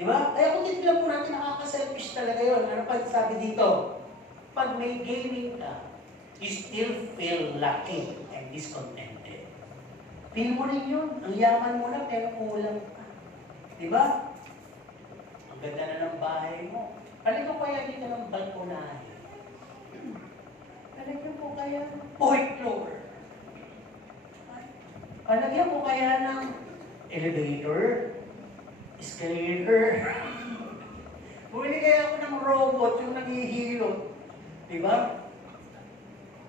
Di ba? Kaya kung titignan po natin, nakaka-selfish talaga yun. Ano pa sabi dito? Pag may gaining ka, you still feel lucky and discontented. Feel mo rin yun. Ang yaman mo na pero kulang pa. Di ba? Ang ganda na ng bahay mo. Paano ko kaya dito ng balkonahe? Palagyan mo kaya ng point floor? Palagyan mo kaya ng elevator? Escalator? Bumili kaya ako ng robot yung naghihilot. Diba?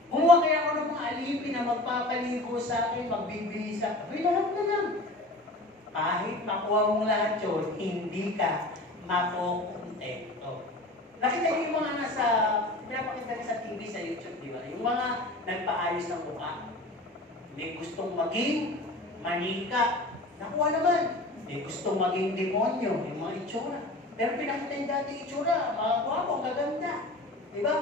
Kumuha kaya ako ng mga alipin na magpapaligo sa akin, magbibisa. Ay, lahat na lang. Kahit makuha mong lahat yun, hindi ka makukontento. Nakita niyo yung mga nasa, pinapakita rin sa TV, sa YouTube, di ba? Yung mga nagpaayos ng mukha. May gustong maging manika. Nakuha naman. May gustong maging demonyo, yung mga itsura. Pero pinakita yung dati itsura, mga guwapo, gaganda. Di ba?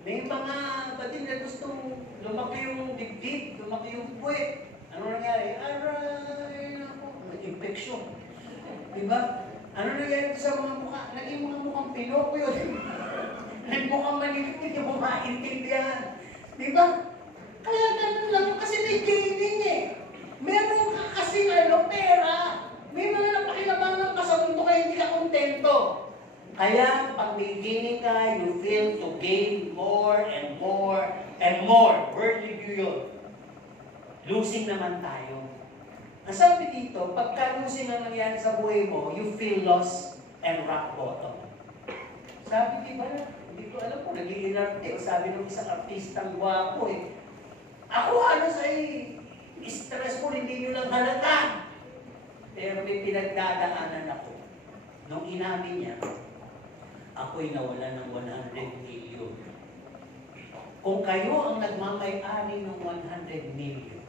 May mga batin na gustong lumaki yung dibdib, lumaki yung puwet. Ano nangyari? Aray, ako, infection. Di ba? Ano nangyari sa mga mukha? Naging mga mukhang Pinocchio. Nagmukhang malikit, hindi mo maintindihan. Di ba? Kaya ganun lang, kasi may gaining eh. Meron ka kasing pera. May mga napakilabangan ka sa mundo kaya hindi ka kontento. Kaya pag may gaining ka, you feel to gain more and more and more. Worldly view yun. Losing naman tayo. Ang sabi dito, pagka losing ang nangyari sa buhay mo, you feel lost and rock bottom. Sabi, di ba, hindi ko alam kung nag-i-inartic. Sabi ng isang artistang gwapo eh. Ako halos ay stressful, hindi nyo lang halata. Pero may pinagdadaanan ako. Nung inamin niya, ako'y nawala ng 100 million. Kung kayo ang nagmamay-ari ng 100 million,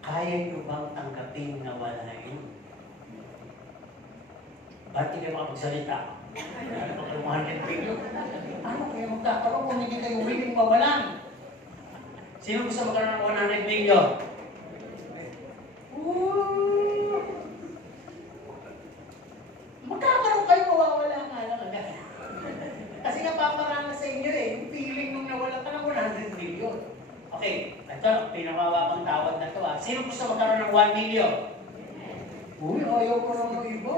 kaya nyo bang tanggapin na wala yun? Ba't hindi ka makapagsalita? Ano ba kayo 100 million? Ano kayo magkakaroon kung hindi kayo willing mawalan? Sino gusto magkaroon ng 100 million? Magkakaroon kayo, mawawala nga lang agad. Kasi napaparana sa inyo eh, yung feeling nung nawala ka ng 100 million. Okay, ito, pinamawapang tawad na ito ah. Sino gusto magkaroon ng 1 million? Uy, ayaw ko lang ng iba.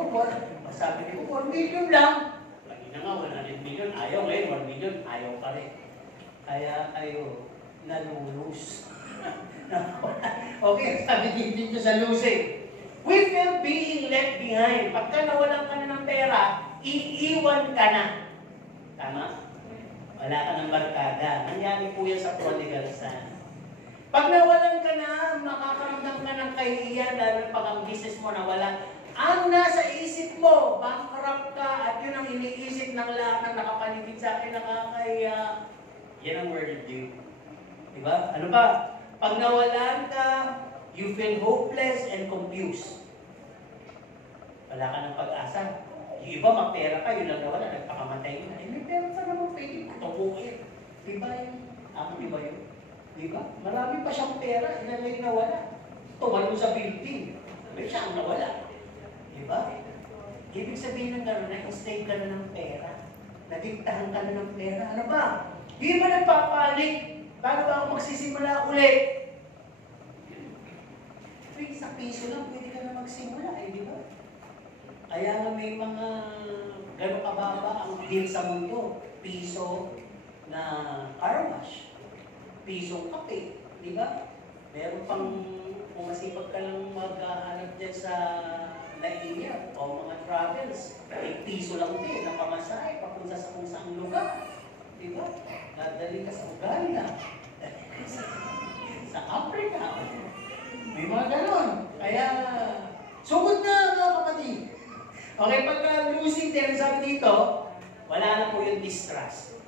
Sabi niyo, 1 million lang. Lagi na nga, 100 million, ayaw ngayon, 1 million, ayaw pa rin. Kaya kayo, nalulus. Okay, sabi dito sa losing. We feel being left behind. Pagka nawalan ka na ng pera, iiwan ka na. Tama? Wala ka ng barkada. Nangyari po yan sa prodigal son. Pag nawalan ka na, makakaramdam ka ng kahihiyan dahil pag ang business mo nawala. Ang nasa isip mo, bankrupt ka at yun ang iniisip ng lahat ng nakapaligid sa akin, nakakahiya. Yan ang word you. Diba? Ano ba? Pag nawalan ka, you feel hopeless and confused. Wala ka ng pag-asa. Yung iba, magpera ka, yun lang nawala, nagpakamatay na. Eh, may pera ka naman, pwede tubukin. Diba yung, diba yun? Diba? Marami pa siyang pera, ilan lang nawala. Tumalo sa building. May siyang nawala. Diba? Ibig sabihin ng gano'n, na-enslave ka na ng pera. Nadiktahan ka na ng pera. Ano ba? Di ba nagpapalit? Paano ba ako magsisimula ulit? Sa piso lang, pwede ka na magsimula, eh, di ba? Kaya nga may mga gano'ng kababa ang deal sa mundo. Piso na car wash. Pisong kape, di ba? Meron pang, kung masipag ka lang maghahanap dyan sa Naiya o mga travels, eh, piso lang din, ang pamasahe, papunta sa kung saang lugar. Di ba? Dadali ka sa Uganda, sa Africa. May mga ganon. Kaya, sugod na mga kapatid. Okay, pagka losing din, sabi dito, wala na po yung distrust.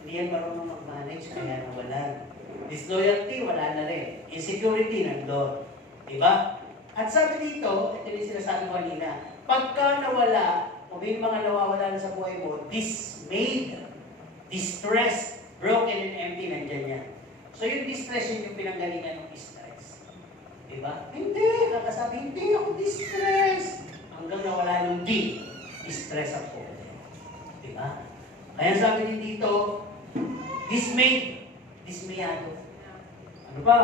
Hindi yan marunong mag-manage, kaya nawalan. Disloyalty, wala na rin. Insecurity, nandun. Diba? At sabi dito, ito yung sinasabi ko kanina, pagka nawala, o may mga nawawala na sa buhay mo, dismayed, distressed, broken and empty, nandyan yan. So yung distress, yun yung pinanggalingan ng stress. Diba? Hindi, nakasabi, hindi ako distress. Hanggang nawala yung D, distress ako. Diba? Kaya sabi din dito, dismayed, dismayado. Ano ba?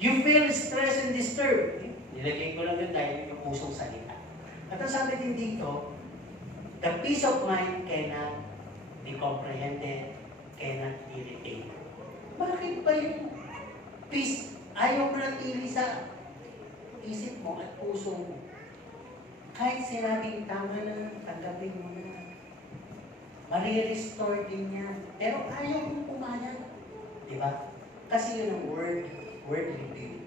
You feel stressed and disturbed. Nilagay ko lang yun dahil yung pusong salita. At ang sabi din dito, the peace of mind cannot be comprehended, cannot be retained. Bakit ba yung peace ayaw manatili sa isip mo at puso mo? Kahit sinabing tama na, tanggapin mo na. Mari-restore din yan. Pero ayaw mong pumayag. Diba? Kasi yun ang word review.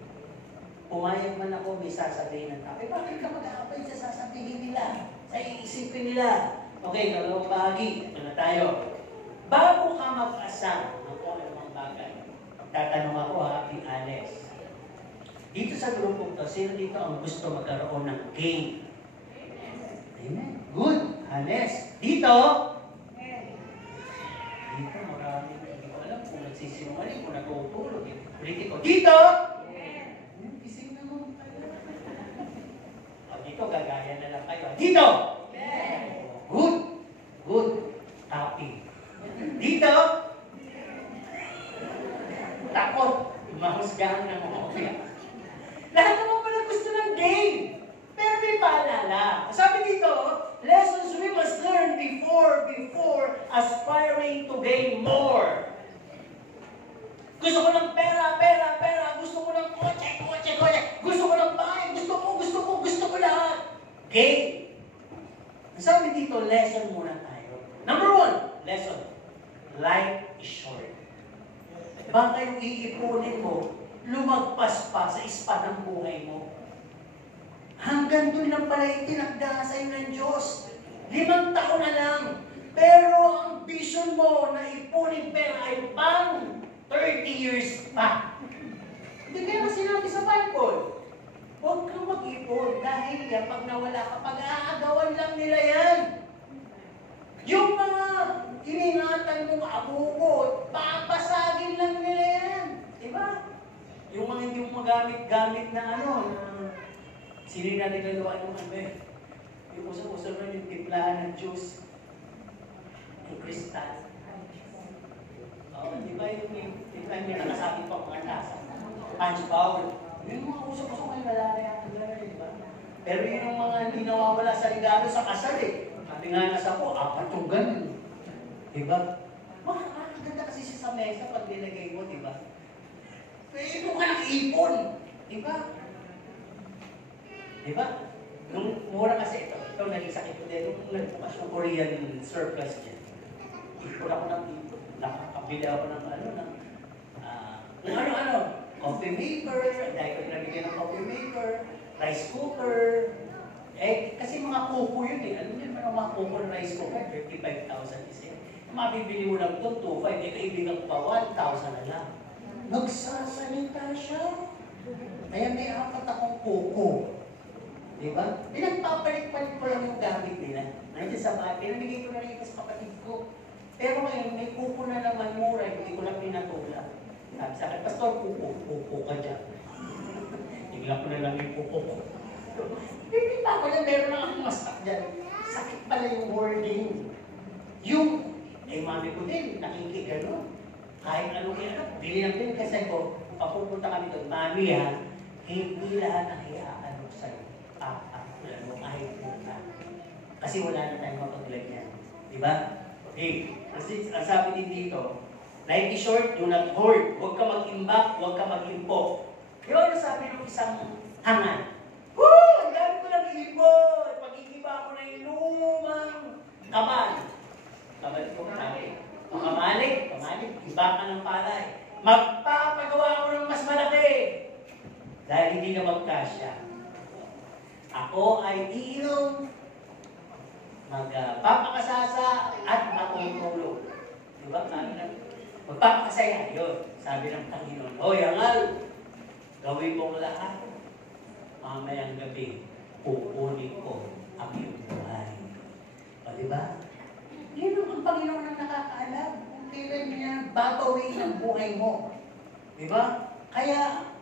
Pumayag man ako, may sasabihin ng tao. Bakit ka mag-aabay sa sasabihin nila? Sa iisipin nila? Okay, dalawang bahagi. Ito na tayo. Bago ka mag-asa ng kung anong bagay, tatanong ako be honest. Dito sa grupong to, sino dito ang gusto magkaroon ng gain? Amen. Good. Honest. Dito, marami. Hindi ko alam kung nagsisinungaling, kung natutulog. Ulitin ko. Dito! Gising na mo. Dito, gagaya na lang kayo. Dito! Good. Good. Copy. Dito! Takot. Mahusgahan ng mga okay. Lahat naman pala gusto ng game. Pero may paalala. Sabi dito, lessons we must learn before aspiring to gain more. Gusto ko ng pera. Gusto ko ng kotse. Gusto ko ng bahay. Gusto ko lahat. Gain. Sabi dito, lesson muna tayo. Number 1, lesson. Life is short. Baka yung iipunin mo, lumagpas pa sa span ng buhay mo. Hanggang doon lang pala itinagda sa'yo ng Diyos. 5 taon na lang. Pero ang vision mo na ipunin pera ay pang 30 years pa. Hindi kaya sinabi sa Bible, huwag kang mag-ipon dahil yan, pag nawala ka, pag-aagawan lang nila yan. Yung mga iningatan mong abukot, papasagin lang nila yan. Diba? Yung mga hindi mo magamit-gamit na sino na nilalawa yung yung usap-usap na yung timplahan ng juice, yung kristal. Di ba yung timplahan niya nakasabit pa mga tasa? Punch bowl. Yung mga usap-usap ngayon nalalaya, di ba? Pero yun yung mga hindi nawawala sa regalo sa kasal Sabi nga nasa ko, 4 yung ganun. Di ba? Makakaganda kasi siya sa mesa pag nilagay mo, di ba? Pero ka nag-iipon. Di ba? Di ba? Nung mura kasi ito naging sakit ko din. Nung nagbukas yung Korean surplus dyan, ipon ako ng ipon. Nakakabili ako ng coffee maker, dahil ko nabigyan ng coffee maker, rice cooker. Kasi mga kuko yun Ano yun ang mga kuko ng rice cooker? 35,000 isa. Mabibili mo lang ito, 2,500. Kaibigan ko pa, 1,000 na lang. Nagsasalita siya. Kaya may 4 akong kuko. Diba? Pinagpapalit-palit ko lang yung gamit nila. Nandiyan sa bahay, pinamigay ko na rin ito sa kapatid ko. Pero ngayon, may kuko na naman mura, hindi ko lang pinatula. Sabi sa akin, Pastor, kuko ka dyan. Tigla ko na lang yung kuko ko. Hindi pa ako yan, meron lang akong masak dyan. Sakit pala yung wording. Mami ko din, nakikigano. Kahit anong bili ng din kasi ko, papupunta kami doon, Mami hindi lahat ang iaano sa'yo. Kahit punta. Kasi wala na tayong mapaglagyan. Diba? Okay. Kasi ang sabi din dito, life is short, do not hoard. Huwag ka mag-imbak, huwag ka mag-impo. Yun ang sabi ng isang hangan. Woo! Ang dami ko lang ipon! Pag-iiba ako na yung lumang kaman. Kaman ko natin. Pamalik, iba ka ng palay. Magpapagawa ako ng mas malaki. Dahil hindi na magkasya. Ako ay iinom, magpapakasasa at matutulog. Diba? Magpapakasaya. Yun. Sabi ng Panginoon, Hoy, angal, gawin mong lahat mamayang gabi, kukunin ko ang iyong buhay. O, diba? Yun ang Panginoon ang nakakaalam kung kailan niya babawin ang buhay mo. Diba? Kaya,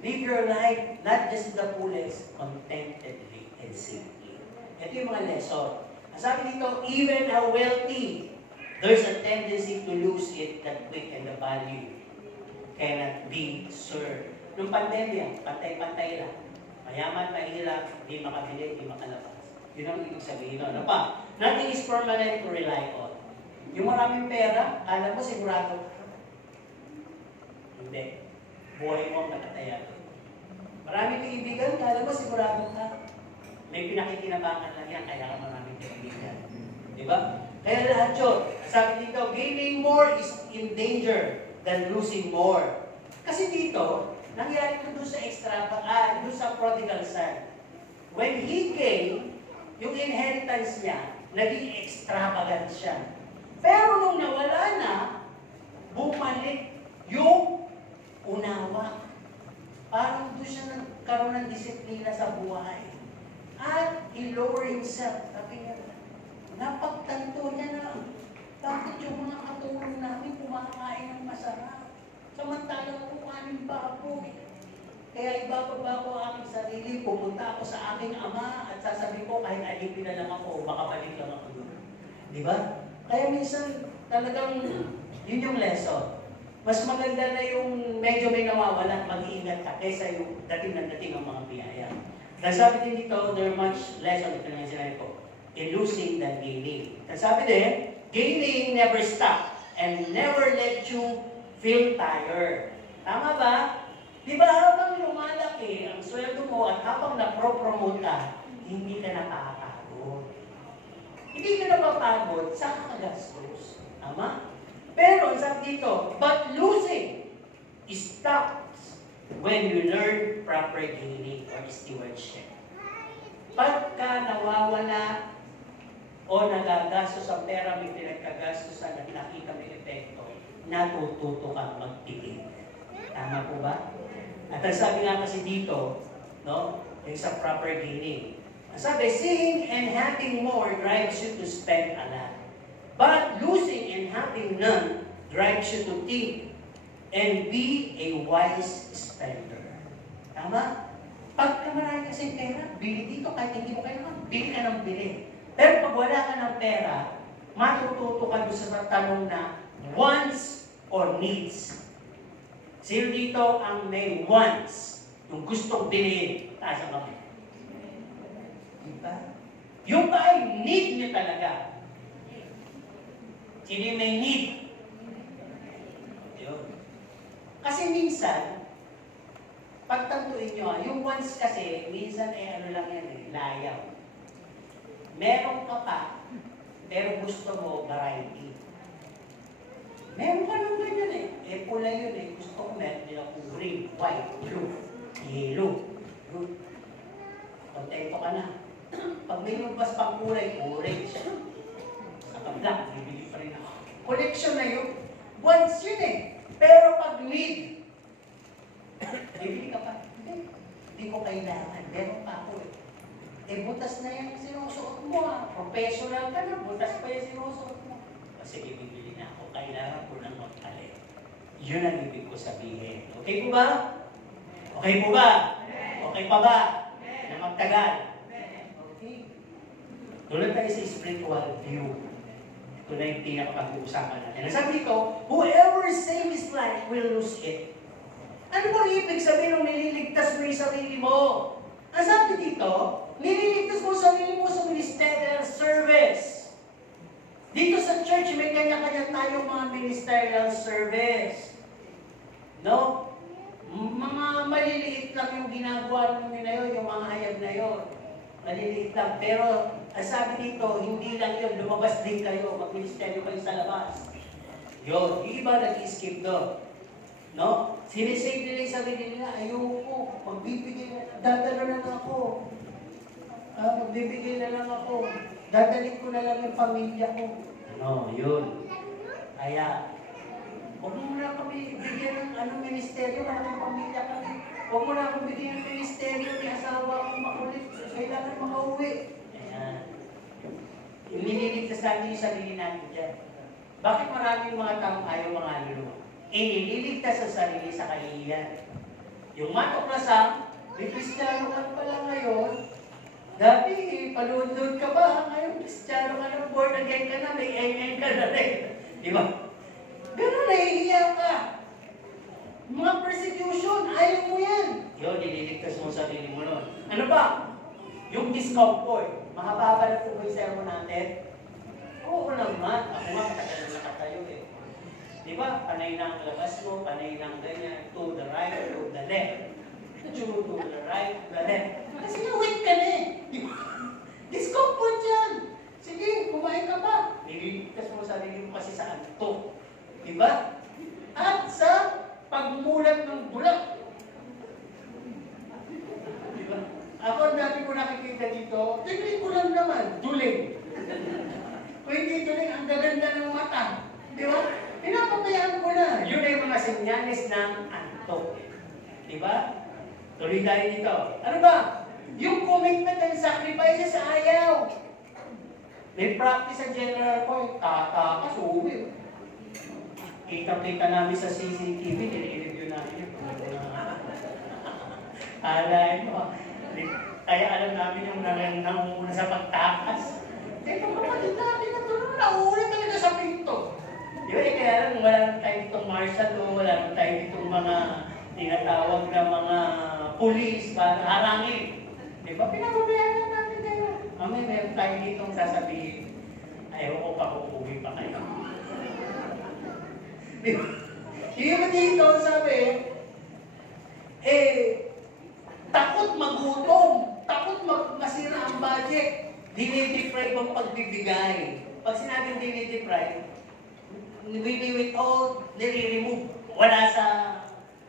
live your life, not just the fullest, contentedly and simply. Ito yung mga lesson. Ang sabi dito, even a wealthy, there's a tendency to lose it that quick and the value cannot be served. Nung pandemya, pantay-pantay lang. Mayaman, mahirap, hindi makabili, hindi makalabas. Yun ang ibig sabihin. Ano pa? Nothing is permanent to rely on. Yung maraming pera, alam mo sigurado. Hindi. Buhay mo ang nakataya. Maraming kaibigan, alam mo sigurado ka. May pinakikinabangan lang yan, kaya ka maraming kaibigan. Diba? Kaya lahat yun. Sabi dito, gaining more is in danger than losing more. Kasi dito, nangyari ko doon sa prodigal son. When he came, yung inheritance niya, naging extravagant siya. Pero nung nawala na, bumalik yung unawa. Parang doon siya nagkaroon ng disiplina sa buhay. At he lowered himself. Sabi niya, napagtanto niya na, bakit yung mga katulong namin kumakain ng masarap? Samantalang kumain baboy. Kaya ibababa ko ang aking sarili, pumunta ako sa aking ama at sasabihin ko kahit alipin na lang ako, makabalik lang ako doon. Di ba? Kaya minsan talagang yun yung lesson. Mas maganda na yung medyo may nawawala, mag-iingat ka kaysa yung dating ang mga biyaya. Dahil sabi din dito, there are much lesson, ito na yung sinabi ko, in losing than gaining. Dahil sabi din, gaining never stop and never let you feel tired. Tama ba? Di ba habang lumalaki ang sweldo mo at habang napro-promote ka, hindi ka nakakapagod. Hindi ka napapagod sa kakagastos. Tama? Pero, sabi dito, but losing stops when you learn proper gaining or stewardship. Pagka nawawala o nagagastos ang pera, may pinagkagastosan at nakita may epekto, natututo kang magpigil. Tama po ba? At ang sabi nga kasi dito, no, yung sa proper gaining. Ang sabi, seeing and having more drives you to spend a lot. But losing and having none drives you to think and be a wise spender. Tama? Pagka marami kasi pera, bili dito kahit hindi mo kailangan, bili ka ng bili. Pero pag wala ka ng pera, matututo ka doon sa tanong na wants or needs. Sino dito ang may wants, yung gustong bilhin, taas ang kamay. Diba? Yung ba ay need niya talaga? Sino yung may need? Yun. Kasi minsan, pagtantuin nyo, yung wants kasi, minsan ano lang yan layaw. Meron ka pa, pero gusto mo variety. Meron ka nung ganyan pula yun Gusto ko meron din ako green, white, blue, yellow. Kontento ka na. Pag may lumabas pang kulay, orange. Saka black, bibili pa rin ako. Collection na yun. Once yun Pero pag need, bibili ka pa. Hindi ko kailangan. Meron pa ako butas na yan sinusuot mo Professional ka na, butas pa yung sinusuot mo. Sige, bibili na ako. Kailangan ko ng magpalit. Yun ang ibig ko sabihin. Okay po ba? Okay po ba? Okay pa ba? Na magtagal? Okay. Tulad tayo sa spiritual view. Ito na yung pinakapag-uusapan natin. Sabi ko, whoever save his life will lose it. Ano bang ibig sabihin nung nililigtas mo yung sarili mo? Ang sabi dito, nililigtas mo sarili mo sa ministerial service. Dito sa church, may kanya-kanya tayong mga ministerial service. No? Mga maliliit lang yung ginagawa namin na yun, yung mga hayag na yun. Maliliit lang. Pero, ang sabi dito, hindi lang yun, lumabas din kayo, mag-ministeryo kayo sa labas. Yun, yung iba nag-skip doon. No? Sinisave nila yung sarili nila, ayoko, magbibigay na, dadala na lang ako. Magbibigay na lang ako. Dadalhin ko na lang yung pamilya ko. No, yun. Kaya, huwag mo na kami bigyan ng ministeryo, wala ng pamilya kami. Huwag mo na akong bigyan ng ministeryo ni asawa akong makulit. Kailangan makauwi. Ayan. Nililigtas natin yung sarili natin dyan. Bakit maraming mga taong ayaw mga luluwa? Inililigtas sa sarili sa kahihiyan. Yung matuklasan, may Kristiyano ka pala ngayon. Dati, palundod ka ba? Ngayon, Kristiyano ka na, born again ka na, may amen ka na rin. Di ba? Pero nahihiya ka. Mga persecution, ayaw mo yan. Yun, nililigtas mo sa sarili mo nun. Ano ba? Yung discomfort. Mahaba na po ba yung sermon natin? Oo naman. Ako nga, matagal na nakatayo eh. Di ba? Panay na ang labas mo, panay na ang ganyan. To the right, to the left. To the right, to the left. Kasi na-wait ka na eh. Di ba? Discomfort yan. Sige, kumain ka pa. Nililigtas mo sa sarili mo kasi sa antok. Di ba? At sa pagmulat ng bulak. Diba? Ako, ang dami ko nakikita dito, tignan ko lang naman, duling. Kung hindi duling, ang gaganda ng mata. Di ba? Pinapabayaan ko na. Yun ay mga senyales ng antok. Di ba? Tuloy tayo dito. Ano ba? Yung commitment and sacrifices ayaw. May practice sa general ko, tatakas, uwi. Kita-kita namin sa CCTV, nire-review namin yun. Alay mo. Kaya alam namin yung nangunguna sa pagtakas. Kaya kung kapatid natin na tulong, nauuli talaga sa pinto. Di ba? Kaya lang, wala nang tayo ditong marshal o wala nang tayo ditong mga tinatawag na mga pulis para harangin. Di ba? Pinababayaran natin kayo. Mamaya meron tayo ditong sasabihin, ayaw ko pa kung uwi pa kayo. Yung dito, sabi, takot magutom, takot masira ang budget, dinideprive ang pagbibigay. Pag sinabing dinideprive, withhold, nire-remove. Wala sa,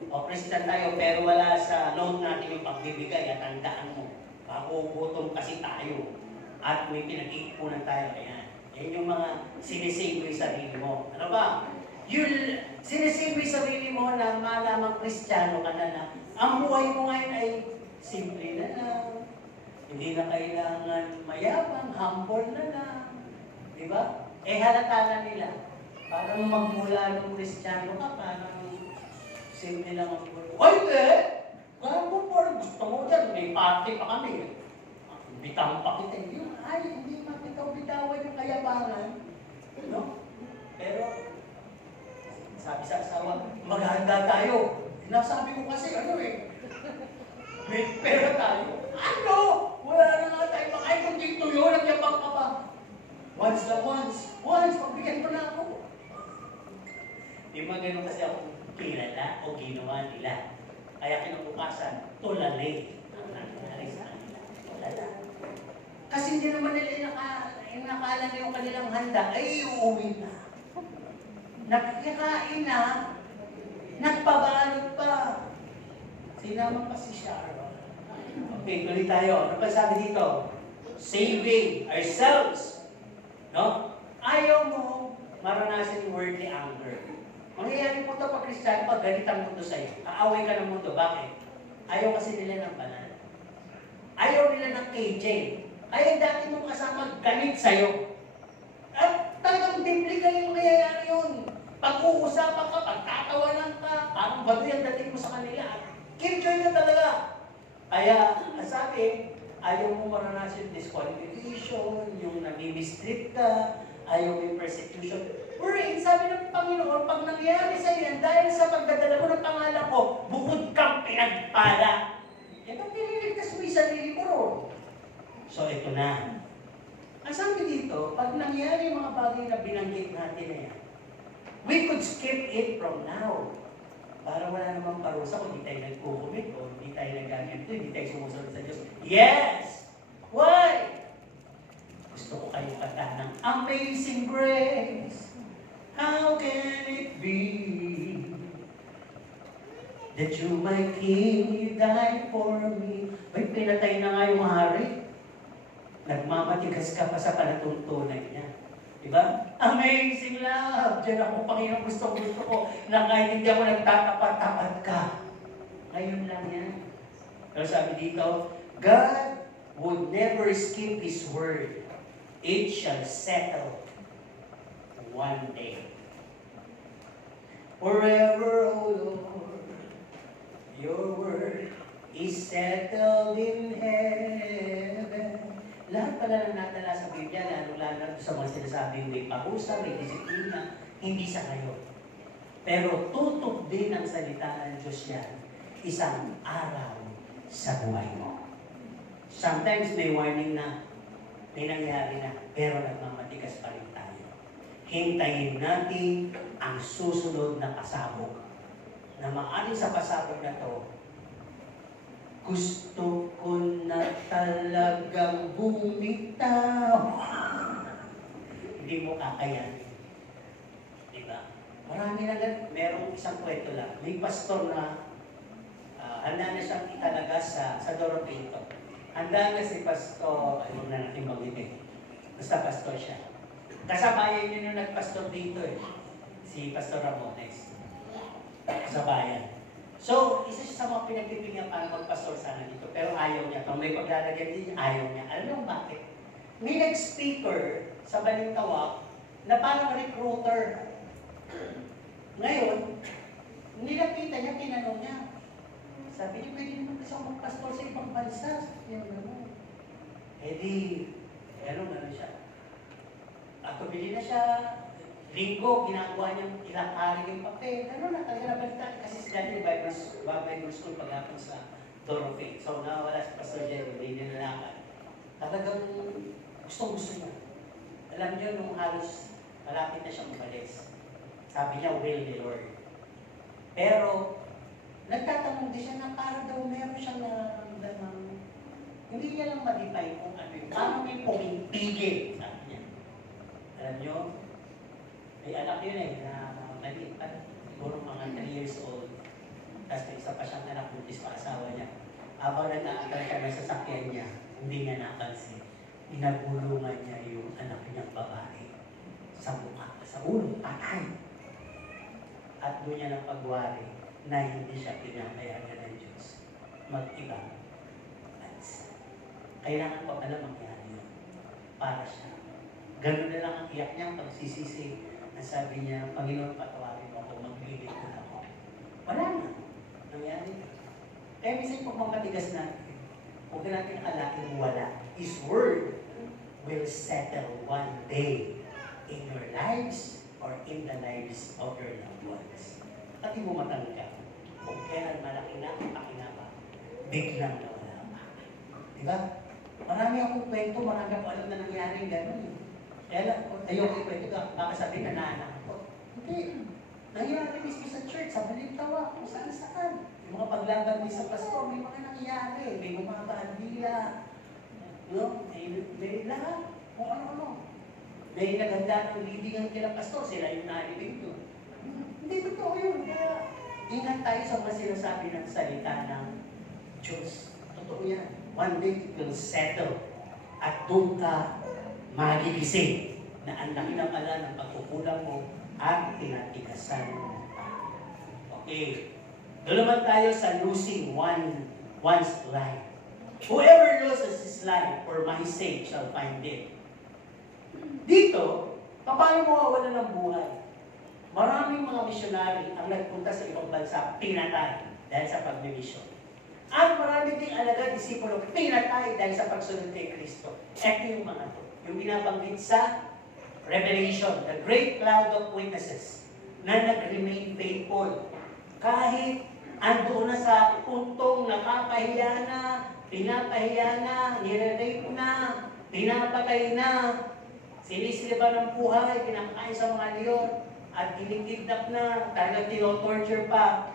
Christian tayo, pero wala sa loan natin yung pagbibigay at tandaan mo. Magugutom kasi tayo at may pinag-iipunan tayo. Ayan. Yan yung mga sinisave yung sarili mo. Ano ba? Yung sinisave yung sarili mo na malamang Kristiyano ka na ang buhay mo ngayon ay simple na lang. Hindi na kailangan mayabang, humble na lang. Di ba? Halata na nila. Parang magmula ng Kristiyano ka, parang simple lang ang buhay. Ay, kaya mo parang gusto mo dyan, may party pa kami. Bitang pa kita. Yung, hindi mabitaw-bitawan yung kayabangan. No? Pero, sabi sa asawa, maghahanda tayo. Nasabi ko kasi, may pera tayo. Ano? Wala na nga tayo makain kung dito yun, nagyabang ka pa. Once lang once. Once, pagbigyan mo na ako. Di ba ganun kasi ako kilala o ginawa nila. Kaya kinabukasan, tulali ang nangyari sa kanila. Tulala. Kasi hindi naman nila nakala na yung kanilang handa, ay uuwi na. Nakikain na, nagpabalot pa. Sinama pa si Sharon. Okay, tuloy tayo. Ano pa sabi dito? Saving ourselves. No? Ayaw mo maranasin worldly anger. Mangyayari po ito pag Kristiyano, pag galit ang mundo sa'yo. Kaaway ka ng mundo. Bakit? Ayaw kasi nila ng banal. Ayaw nila ng KJ. Ayaw dati mong kasama galit sa'yo. At talagang deeply kayo mangyayari yun. Pag-uusapan ka, pagtatawanan ka, parang bago yung dating mo sa kanila. Killjoy ka talaga. Kaya, sabi, ayaw mo maranasin disqualification, yung nami-mistreat ka, ayaw mo yung persecution. Purihin, sabi ng Panginoon, pag nangyari sa iyo, dahil sa pagdadala mo ng pangalan ko, bukod kang pinagpala. Ito, piniligtas mo yung sarili mo ron. So, ito na. Ang sabi dito, pag nangyari yung mga bagay na binanggit natin na yan, we could skip it from now. Para wala namang parusa kung hindi tayo nagkukumit o hindi tayo nagaganito, hindi tayo sumusunod sa Diyos. Yes! Why? Gusto ko kayong kanta ng Amazing Grace. How can it be that you, my King, you died for me? Ay, pinatay na nga yung hari. Nagmamatigas ka pa sa palatuntunan niya. Diba? Amazing love! Diyan ako, Panginoon, gusto ko na kahit hindi ako nagtatapat-tapat ka. Ngayon lang yan. Pero sabi dito, God would never skip His word. It shall settle one day. Forever, O Lord, your word is settled in heaven. Lahat pala ng natala sa Biblia, lalo-lalo sa mga sinasabing may parusa, may disiplina, hindi sa ngayon. Pero tutok din ang salita ng Diyos yan, isang araw sa buhay mo. Sometimes may warning na, may nangyari na, pero nagmamatigas pa rin tayo. Hintayin natin ang susunod na pasabog. Na maaari sa pasabog na to, gusto ko na talagang bumitaw. Hindi mo kakayanin. Diba? Marami na lang, merong isang kwento lang. May pastor na handa na siyang italaga sa Doropinto. Handa na si pastor, ayaw na natin mag-ibig. Basta pastor siya. Kasabayan niyo na nagpastor dito si Pastor Ramones. Kasabayan. So, isa siya sa mga pinagpipilian para magpastor sana dito. Pero ayaw niya. Kung may paglalagyan din, ayaw niya. Alam mo bakit? May nag-speaker sa Balintawak na parang recruiter. Ngayon, nilapitan niya, tinanong niya. Sabi niya, pwede naman kasi ako magpastor sa ibang bansa. Yan naman. Eh di, ano siya. At tumili na siya. Linggo, ginagawa niyang ilakari yung papel. Ano na, talaga nabalitan. Kasi sila din, Bible School paghapon sa Dorothy. So, nawala si Pastor Jerry, hindi nilalakan. Talagang gustong-gusto niya. Alam niyo, nung halos malapit na siyang umalis. Sabi niya, will the Lord. Pero, nagtatanong din siya na para daw meron siyang nararamdaman. Hindi niya lang ma-define kung ano yun. Paano may pumipigil, sabi niya. Alam niyo, may anak yun na maliit pa, siguro mga 3 years old. Tapos may isa pa siyang anak, buntis pa asawa niya. Habang nag-aantay ka ng sasakyan niya, hindi niya napansin. Inabulungan niya yung anak niyang babae sa mukha, sa ulo, patay. At doon niya ng pagwari na hindi siya pinapayagan ng Diyos mag-ibang bansa. Kailangan ko alam ang yan para siya. Ganun na lang ang iyak niya, pagsisisi. Ang sabi niya, Panginoon, patawarin mo ako, magbibig ko na ako. Wala na. Nangyari na. Kaya minsan kung mamatigas natin, huwag natin akalaking wala. His word will settle one day in your lives or in the lives of your loved ones. At hindi mo matanggap kung kailan malaki na ang pakinabang, biglang nawala pa. Diba? Marami akong kwento, marami akong alam na nangyari gano'n. Kaya lang, ayoko ikwento ka, baka sabihin na naanak ko. Hindi. Nangyari mismo sa church, sa Balintawa, kung saan-saan. Yung mga paglaban din sa pastor, may mga nangyari. May bumabandila. No? May lahat. Kung ano-ano. May naganda ng leading ang kila pastor, sila yung nalibig doon. Hindi totoo yun. Kaya ingat tayo sa mga sinasabi ng salita ng Diyos. Totoo yan. One day it will settle. At doon ka magigising na ang laki na pala ng pagkukulang mo at tinatigasan mo pa. Okay. Doon naman tayo sa losing one's life. Whoever loses his life for my sake shall find it. Dito, paano mawawala ng buhay? Maraming mga misyonary ang nagpunta sa ibang bansa, pinatay dahil sa pagmimisyon. At marami ding alaga, disipulo, pinatay dahil sa pagsunod kay Kristo. Ito yung mga to. Yung binabanggit sa Revelation, the great cloud of witnesses na nag-remain faithful. Kahit andoon na sa puntong nakapahiya na, pinapahiya na, nire-rape na, pinapatay na, sinisiliba ng buhay, pinakain sa mga leon, at kinikidnap na, talagang tino-torture pa,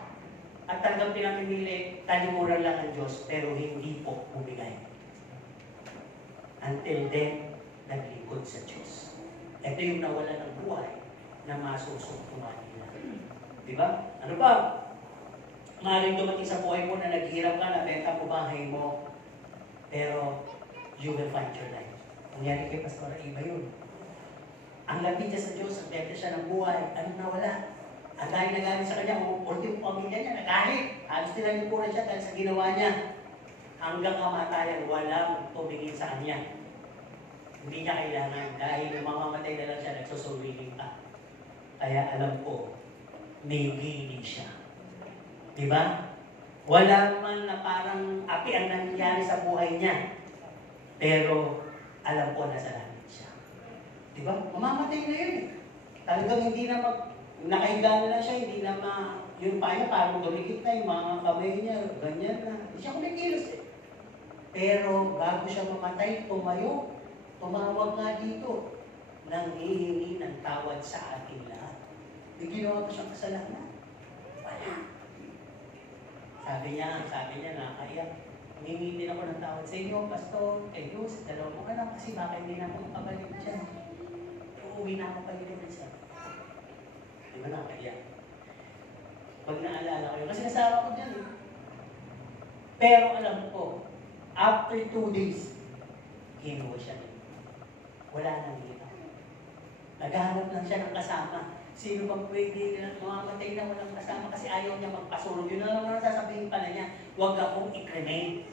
at talagang pinamimili, talimuran lang ang Diyos, pero hindi po bumigay. Until then, naglingkod sa Diyos. Ito yung nawala ng buhay na masusuktuhan nila. Diba? Ano ba? Maaaring dumating sa buhay mo na naghirap ka, nabenta mo bahay mo, pero you will find your life. Nangyari kay Pastor, iba yun. Ang lapit niya sa Diyos, nagbenta siya ng buhay, ano nawala? Ang dahil nagalit sa kanya, ultimo pamilya niya, nagalit. Halos tinanipunan siya dahil sa ginawa niya. Hanggang kamatayan, walang tumingin sa kanya. Hindi niya kailangan dahil mamamatay na lang siya, nagsusuwiling pa. Kaya alam ko, may gini siya. Diba? Wala man na parang api ang nangyari sa buhay niya. Pero alam ko na sa langit siya. Diba? Mamamatay na yun. Talagang hindi na nakahiga na lang siya, hindi na yung pa niya parang dumikit na yung mga kamay niya, ganyan na. Hindi siya kumikilos eh. Pero bago siya mamatay, tumayo, tumawag nga dito, nanghihingi ng tawad sa ating lahat. May ginawa ko siyang kasalanan. Wala. Sabi niya, nakakaiyak. Humingi din ako ng tawad sa inyo, Pastor, kay Diyos, dalawang anak, kasi baka hindi na ako makabalik dyan. Uuwi na ako pa dito sa. Di ba nakakaiyak? Pag naalala ko yun, kasi nasama ko dyan. Pero alam ko, after 2 days, kinuha siya. Wala nang dito. Naghahanap lang siya ng kasama. Sino bang pwede na mamamatay na walang kasama kasi ayaw niya magpasulong. Yun na lang sasabihin pala niya, huwag akong i-cremate.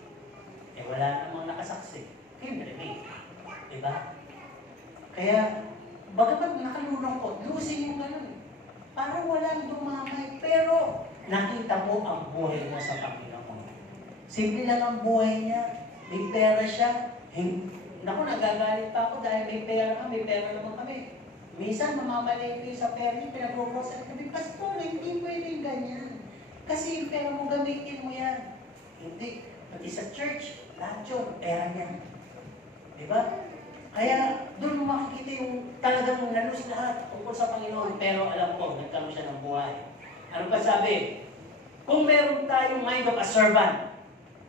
Eh wala namang nakasaksi. I-cremate. Diba? Kaya, bagamat nakalulungkot, lusin mo ganun. Parang walang dumamay. Pero, nakita mo ang buhay mo sa Panginoon. Simple lang ang buhay niya. May pera siya. Naku, nagagalit pa ako dahil may pera naman kami. Minsan, mamamalengke sa pera niya, pinag-proposan kami, Pastor, hindi pwedeng ganyan. Kasi yung pera mo, gamitin mo yan. Hindi. Pati sa church, lahat yun, pera niya. Diba? Kaya, doon mo makikita yung talagang nalus lahat tungkol sa Panginoon. Pero alam ko, nagkaroon siya ng buhay. Ano pa sabi? Kung meron tayong mind of a servant,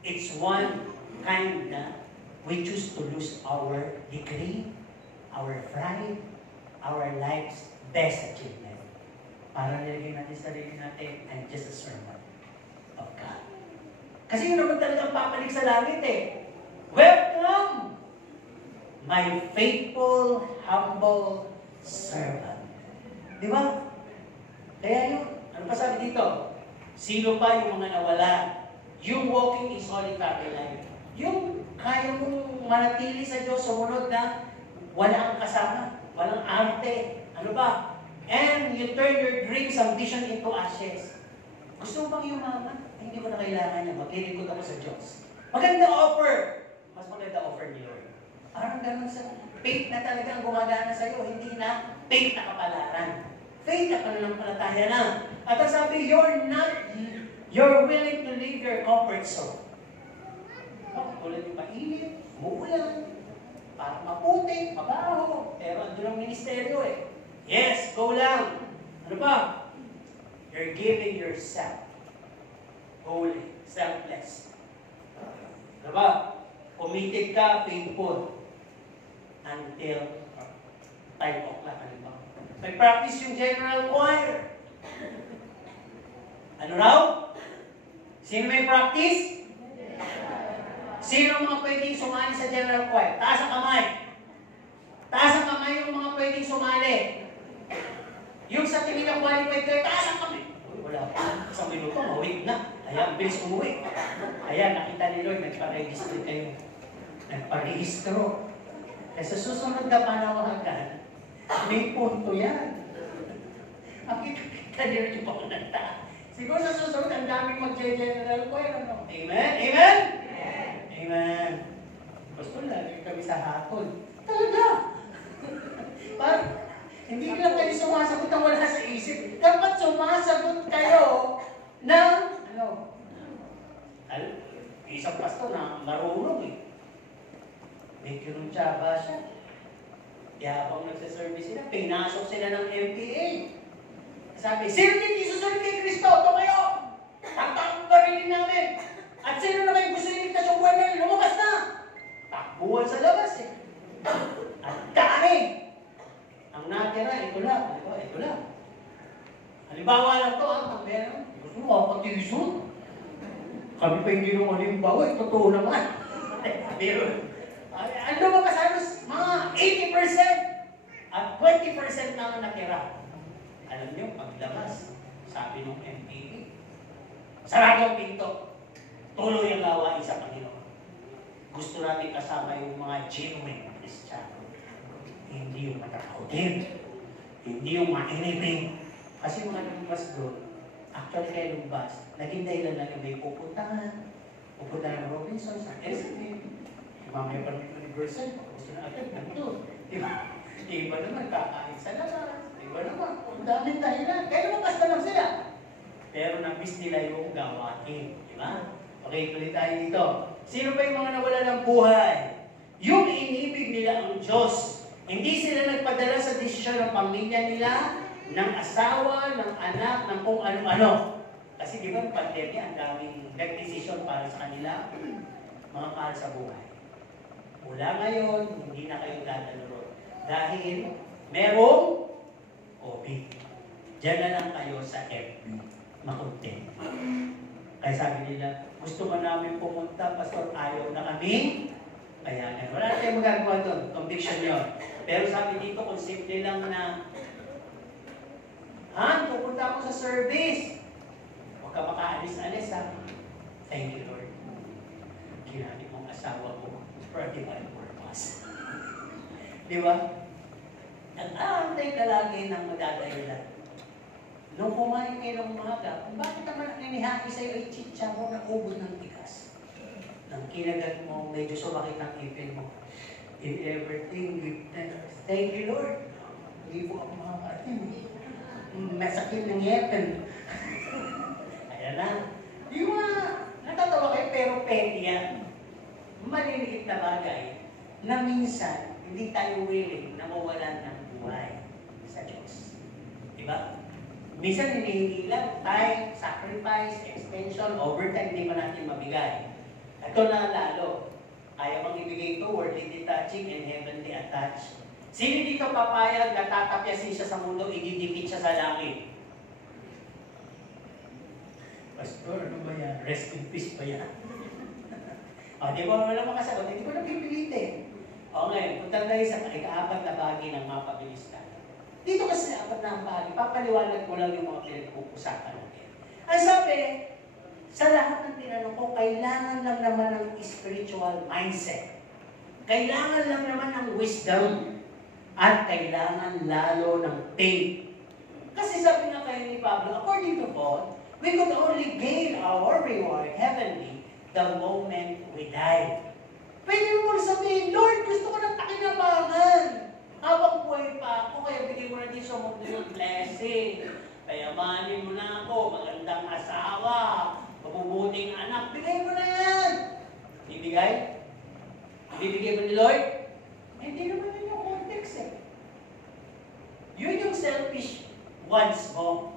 it's one kind na we choose to lose our degree, our pride, our life's best achievement. Para nilagay natin sa sarili natin, I'm just a servant of God. Kasi yun naman talagang papalig sa langit eh. Welcome, my faithful, humble servant. Di ba? Kaya yun, ano pa sabi dito? Sino pa yung mga nawala? Yung walking in solitary life. Yung kaya mong manatili sa Diyos, sumunod na wala kang kasama. Walang arte. Ano ba? And you turn your dreams, ambition into ashes. Gusto mo bang yumaman? Hindi ko na kailangan niya. Maglilingkod ako sa Diyos. Maganda offer. Mas maganda offer ni Lord. Parang ganun sa faith na talagang gumagana sa'yo. Hindi na faith na kapalaran. Faith na pananampalataya na. At ang sabi, you're willing to leave your comfort zone. Tulad yung painit, umuulan, para maputi, mabaho. Pero andun ang ministeryo eh. Yes, go lang. Ano ba? You're giving yourself holy, selfless. Ano ba? Committed ka, faithful. Until 5 o'clock. Ano ba? May practice yung general choir. Ano raw? Sino may practice? Sino mga pwedeng sumali sa general choir? Taas ang kamay. Taas ang kamay yung mga pwedeng sumali. Yung sa tingin na qualified kayo, taas ang kamay. Wala pa. Sa minuto, mawig na. Ayan, bilis umuwi. Ayan, nakita ni Lord, nagpa-register kayo. Nagpa-registro. Kasi sa susunod na panawagan, may punto yan. Ang kita ni Lord yung pakunanta. Siguro sa susunod, ang daming mag-general choir. Ano? Amen? Amen? Amen. Gusto lagi kami sa hatol. Talaga. Parang, hindi lang kayo sumasagot ang wala sa isip. Dapat sumasagot kayo ng, isang pastor na marunong eh. May kinuntsaba siya. Kaya habang nagsaservice sila, pinasok sila ng MPA. Sabi, sino din isusunod kay Kristo? Ito kayo! Taktak ba rin namin? At sino na kayo gusto iligtas yung buhay namin? Lumabas na! Takbuhan sa labas eh. At dami! Ang natira, ito lang. Ito lang. Halimbawa lang ito, ang meron. Gusto mo, kapag-isun? Kami pa hindi nung halimbawa, totoo naman. Pero, ang lumabas halos mga 80% at 20% naman natira. Alam niyo, paglabas, Sabi ng MPA. Sarado ang pinto. Tuloy ang gawain sa Panginoon. Gusto natin kasama yung mga genuine Kristiyano. Hindi yung matakakutin. Hindi yung mainipin. Kasi mga lumabas doon, actually kayo lumabas, naging dahilan lang yung may pupuntahan. Pupuntahan ng Robinson sa SM. Mamaya pa ng Universal, gusto na agad nandun. Iba naman, kakain sa labas. Iba naman, ang daming dahilan. Kaya lumabas na lang sila. Pero na-miss nila yung gawain. Di ba? Okay, tuloy tayo dito. Sino ba yung mga nawala ng buhay? Yung inibig nila ang Diyos. Hindi sila nagpadala sa desisyon ng pamilya nila, ng asawa, ng anak, ng kung ano-ano. Kasi di ba, pandemya, ang daming nag-decision para sa kanila, mga para sa buhay. Mula ngayon, hindi na kayo dadalo. Dahil merong COVID. Diyan na lang kayo sa FB. Makunti. Kaya sabi nila, gusto mo namin pumunta, Pastor, ayaw na kami. Kaya wala na tayong magagawa doon. Conviction yun. Pero sabi dito, kung simple lang na, pupunta ako sa service. Huwag ka makaalis-alis, ha? Thank you, Lord. Ginamit mong asawa ko for a divine purpose. Di ba? Nag-aantay ka lagi ng magdadahilan. Nung kumain kayo ng umaga, kung bakit naman ang inihain sa'yo ay chitsa mo na ubod ng tigas? Nang kinagat mo, medyo sumakit ang ipin mo. In everything, give thanks. Thank you, Lord. Hindi po ako makakarating. Masakit ng ngipin. Ayan na. Di ba, natatawa kayo, pero petty yan. Maliliit na bagay na minsan, hindi tayo willing na mawalan ng buhay sa Diyos. Diba? Minsan hinihingi lang, time, sacrifice, extension, overtime, hindi pa natin mabigay. Ito na lalo, ayaw mang ibigay ito, worldly detaching and heavenly attached. Sino dito papayag na tatapyasin siya sa mundo, ididikit siya sa langit? Pastor, ano ba yan? Rest in peace ba yan? Di ba wala makasagot? Hindi ko napipilitin. Ngayon, punta tayo sa ika-apat na bagay ng mapabilis na. Dito kasi apat na bagay, papaliwanag ko lang yung mga pinag-uusapan natin. Ang sabi, sa lahat ng tinanong ko, kailangan lang naman ng spiritual mindset. Kailangan lang naman ng wisdom. At kailangan lalo ng faith. Kasi sabi nga kayo ni Pablo, according to God, we could only gain our reward heavenly the moment we die. Pwede mo sabihin, Lord, gusto ko ng takinabangan. Habang buhay pa ako, kaya bigyan mo na din sa mundo yung blessing. Payamanin mo na ako, magandang asawa, mabubuting anak, bigay mo na yan. Ibigay? Ibibigay mo ni Lord? Hindi naman yun yung context eh. Yun yung selfish wants mo.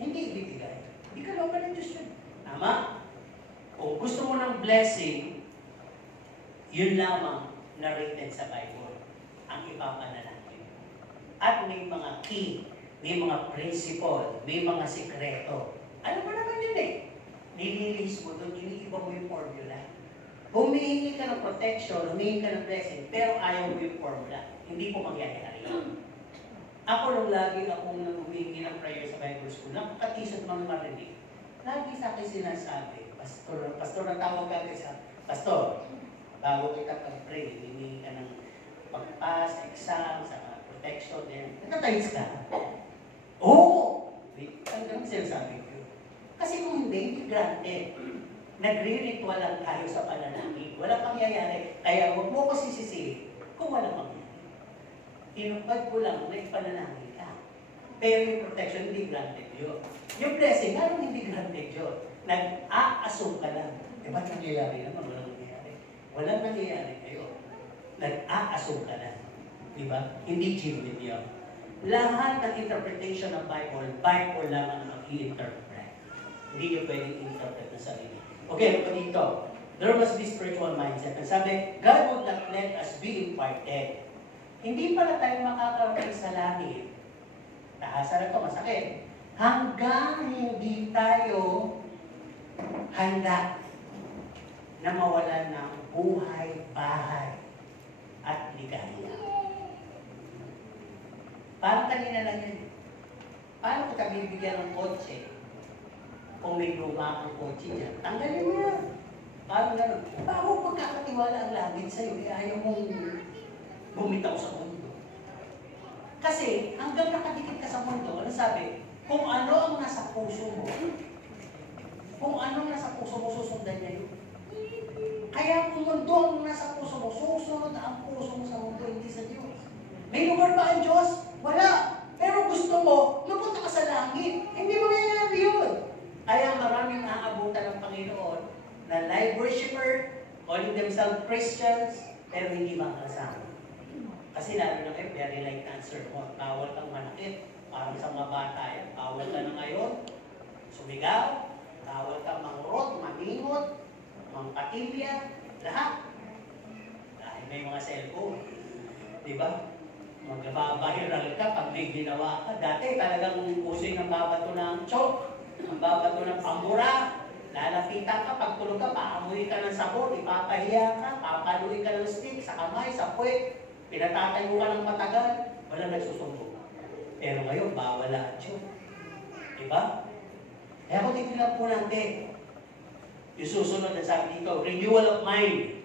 Hindi ibibigay. Hindi ka naman ng Diyos yun. Tama? Kung gusto mo ng blessing, yun lamang narrated sa Bible ang ipapanalangin. At may mga key, may mga principle, may mga sikreto. Ano ba naman yun eh? Nililis mo doon, iniiba mo yung formula. Humihingi ka ng protection, humihingi ka ng blessing, pero ayaw mo yung formula. Hindi po mangyayari. Ako nung lagi akong humihingi ng prayer sa Bible School, napakatisot mga marinig. Lagi sa akin sinasabi, Pastor, ang tawag ka sa Pastor, bago kita pag-pray, humihingi ka ng pag-pass, exam, sa protection, then nagtatays ka. Oo! Ang ganun sinasabi ko. Kasi kung hindi granted. Nagre-ritual lang tayo sa panalangin. Wala pangyayari. Kaya huwag mo ko sisisihin kung wala pangyayari. Inupad ko lang na ipanalangin ka. Pero yung protection, hindi granted yun. Yung blessing, lalong hindi granted yun. Nag-a-assume ka lang. Ba't nangyayari naman? Walang nangyayari. Walang nangyayari kayo. Nag-a-assume ka lang. Diba? Hindi genuine yun. Lahat ng interpretation ng Bible lang ang i-interpret. Hindi nyo pwedeng interpret na sarili. Okay, ano pa dito? There must be spiritual mindset. Ang sabi, God would not let us be imparted. Hindi pala tayo makakarating sa langit. Tahasa na ito, masakit. Hanggang hindi tayo handa na mawalan ng buhay, bahay, at ligaya. Parang kanina lang yun. Paano bakit ka bibigyan ng kotse? Kung may luma ang kotse niya, tanggalin mo yan. Parang gano'n. Bago pagkakatiwala ang langit sa'yo, ayaw mong bumitaw sa mundo. Kasi hanggang nakadikit ka sa mundo, ano sabi? Kung ano ang nasa puso mo, susundan niya yun. Kaya kung mundo ang nasa puso mo, susunod ang puso mo sa mundo, hindi sa Diyos. May lugar ba ang Diyos? Wala. Pero gusto mo, mapunta ka sa langit. Hindi mo nangyayari yun. Kaya maraming aabutan ng Panginoon na live worshiper, calling themselves Christians, pero hindi makakasama. Kasi lalo na kayo, very light answer mo. Bawal kang manakit. Parang sa mga bata yan. Bawal ka na ngayon. Sumigaw. Bawal kang mangrot, maningot, mangpatilya. Lahat. Dahil may mga cellphone. Diba? Magbabahiral ka pag may ginawa ka. Dati talagang uso ng babato ng chok. Ang babato ng pambura. Lalapitan ka, pag tulog ka, paamoy ka ng sabon, ipapahiya ka, papaluin ka ng stick sa kamay, sa puwet, pinatatayo ka ng matagal, wala nagsusumbong. Pero ngayon, bawal lahat yun. Diba? Kaya kung titignan po natin, yung susunod na sabi dito, renewal of mind.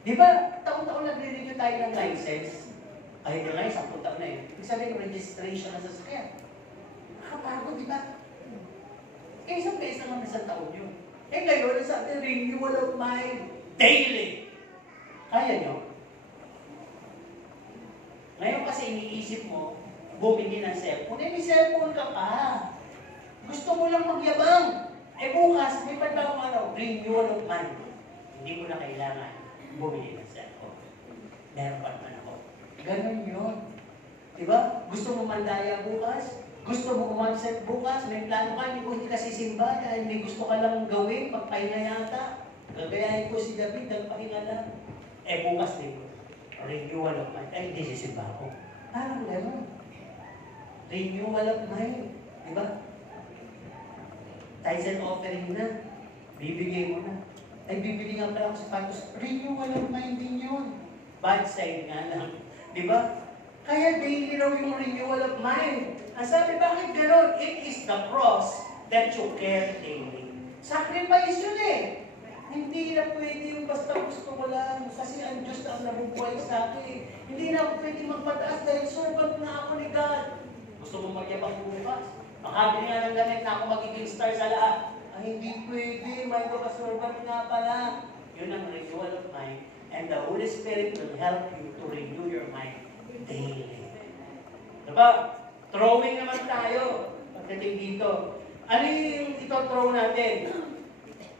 Diba, taon-taon nagre-renew tayo ng license? Kahit na ngayon, 10 taon na yun. Ibig sabihin, registration na sa sasakyan. Nakapagod, diba? Eh, isang beses naman isang taon yun. Eh, ngayon, sabi, renewal of mind daily. Kaya nyo? Ngayon kasi iniisip mo, bumili ng cellphone. Eh, may cellphone ka pa. Gusto mo lang magyabang. Eh, bukas, may panbang renewal of mind. Hindi mo na kailangan bumili ng cellphone. Meron pa naman ako. Ganon yun. Diba? Gusto mo mandaya bukas? Gusto mo umabsent bukas, may plano ka, hindi ka sisimba dahil may gusto ka lang gawin, pagpahinga yata. Gagayahin ko si David, nagpahinga lang. Eh, bukas din ko. Renewal of mind. Ay, hindi sisimba ako. Parang gano'n. Renewal of mind. Diba? Tithes and offering na. Bibigay mo na. Ay, bibili nga pala ako sa patos. Renewal of mind din yun. Bad side nga lang. Diba? Kaya daily raw yung renewal of mind. Ang sabi, bakit gano'n? It is the cross that you carry daily. Sacrifice yun eh. Hindi na pwede yung basta gusto ko lang. Kasi ang Diyos na ang nabubuhay sa akin. Hindi na ako pwede magpataas dahil servant na ako ni God. Gusto mo magyabang bukas? Makabili nga ng damit na ako magiging star sa lahat. Ay, hindi pwede. May servant nga pala. Yun ang renewal of mind. And the Holy Spirit will help you to renew your mind daily. Diba? Throwing naman tayo pagdating dito. Ano yung ito-throw natin?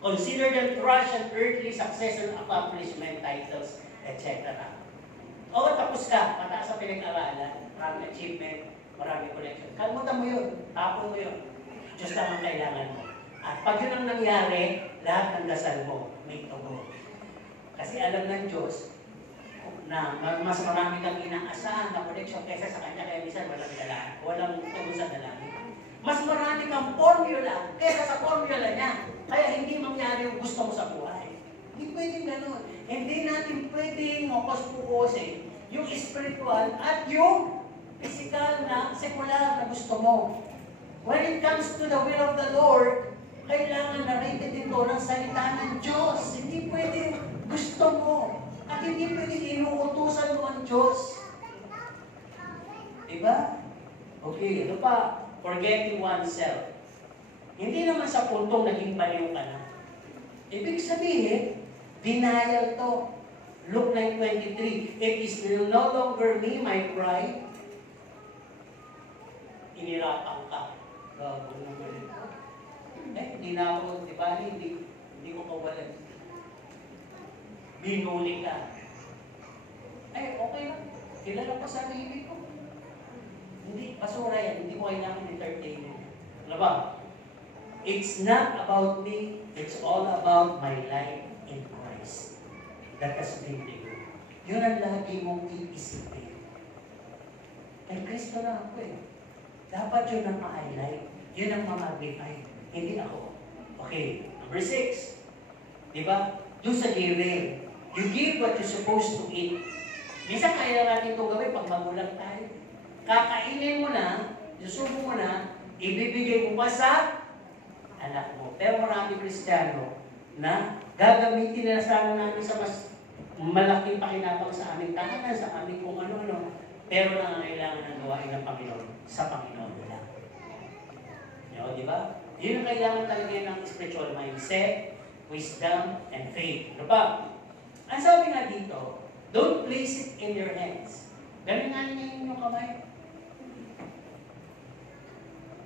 Consider the trash and earthly success and accomplishment, titles, etc. O, tapos ka, mataas sa pinag-aralan, maraming achievement, maraming connection. Kalmutan mo yun, tapon mo yun. Diyos lang ang kailangan mo. At pag yun ang nangyari, lahat ng dasal mo, may tugo. Kasi alam ng Diyos, na mas marami kang inaasahan na connection kaysa sa Kanya, kaya minsan walang tugon sa dalangin. Mas marami kang formula kaysa sa formula niya, kaya hindi mangyari yung gusto mo sa buhay. Hindi pwedeng gano'n. Hindi natin pwedeng mapos-pukosin yung spiritual at yung physical na sekular na gusto mo. When it comes to the will of the Lord, kailangan na rated ito ng salita ng Diyos. Hindi pwedeng gusto mo. At hindi pwedeng inuutusan mo ang Diyos. Diba? Okay, ano pa? Forgetting oneself. Hindi naman sa puntong naging baliw ka na. Ibig sabihin, denial to. Luke 9:23, it is no longer me, my pride. Inirapan ka. Bago naman ito. Hindi na ako, di ba? Hindi ko kawalan. Binuli ka. Ay, okay lang. Kilala ko sa sarili ko. Hindi, basura yan. Hindi ko kailangan entertain. Ano ba? It's not about me. It's all about my life in Christ. That has been you. Yun ang lagi mong iisipin. Kay Kristo na ako eh. Dapat yun ang ma-highlight. Yun ang ma-magnify. Hindi ako. Okay, number 6. Diba? Doon sa giving. You give what you're supposed to eat. Minsan kaya natin itong gawin pag magulang tayo. kakainin mo na, susubo mo na, ibibigay mo pa sa anak mo. Pero marami Kristiyano na gagamitin nila sana namin sa mas malaking pakinabang sa aming tahanan, sa aming kung ano-ano. Pero nangangailangan ng gawain ng Panginoon sa Panginoon lang. Di ba? Yun ang kailangan talaga ng spiritual mindset, wisdom, and faith. Ano ba? Ang sabi nga dito, don't place it in your hands. Ganun nga niya yung kamay.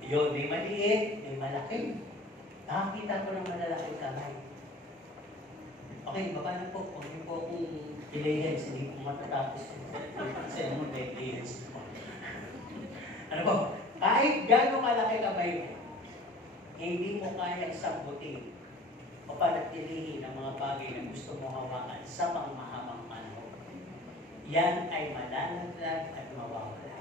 Yun, may maliit, may malaki. Nakakita ko ng malalaking kamay. Okay, baba na po. Huwag niyo po akong delayens, hindi po matatapos. Kasi mo, delayens po. Ano po? Kahit gano'ng kalaki kamay mo, hindi mo kayang sambutin o panatilihin ang mga bagay na gusto mo hawakan sa pangmahabang panahon. Yan ay malalaglag at mawawala.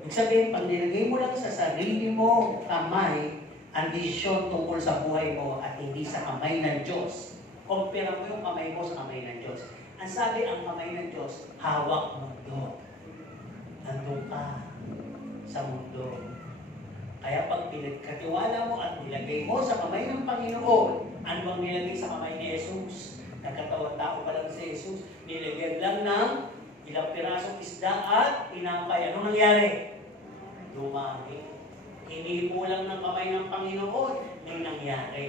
Ibig sabihin, pag nilagay mo lang sa sarili mo kamay ang desisyon tungkol sa buhay mo at hindi sa kamay ng Diyos, kumpira mo yung kamay mo sa kamay ng Diyos. Ang sabi, ang kamay ng Diyos, hawak mo doon. Nandun ka sa mundo. Kaya pag pinagkatiwala mo at nilagay mo sa kamay ng Panginoon, ano bang nilagay sa kamay ni Jesus? Nagkatawang tao pa lang si Jesus, nilagyan lang ng ilang pirasong isda at tinapay. Anong nangyari? Dumami. Hindi po lang ng kamay ng Panginoon, may nangyari.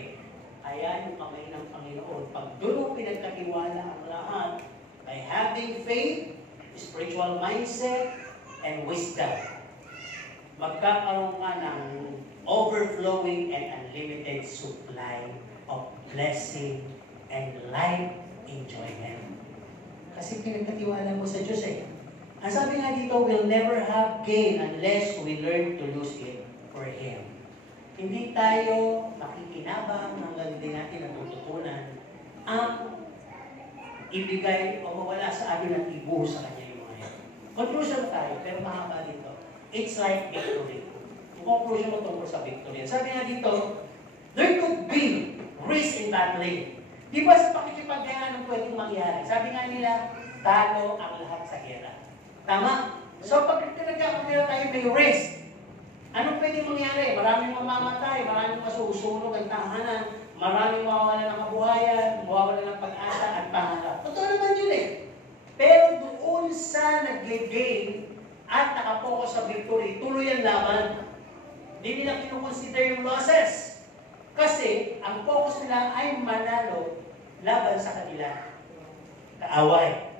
Kaya yung kamay ng Panginoon, pag doon mo pinagkatiwala ang lahat, by having faith, spiritual mindset, and wisdom, magkakaroon ka ng overflowing and unlimited supply of blessing and life enjoyment. Kasi pinagkatiwala mo sa Diyos eh. Ang sabi nga dito, we'll never have gain unless we learn to lose it for Him. Hindi tayo makikinabang hanggang hindi natin natututunan ang ibigay o mawala sa atin at ibuhos sa Kanya yung mga yan. Conclusion tayo, pero mahaba dito. It's like victory. Yung conclusion mo tungkol sa victory. Sabi nga dito, there could be risk in battling. Di ba sa pakikipagkailangan pwedeng mangyari? Sabi nga nila, talo ang lahat sa gera. Tama? So pag nagkakapira tayo may risk, anong pwedeng mangyari? Maraming mamamatay, maraming masusunog ang tahanan, maraming mawawala ng kabuhayan, mawawala ng pag-asa at pangarap. Totoo naman yun eh. Pero doon sa nag-gain at nakapokus sa victory, tuloy ang laban. Hindi nila kinukonsider yung losses. Kasi ang focus nila ay manalo laban sa kanila. Kaaway.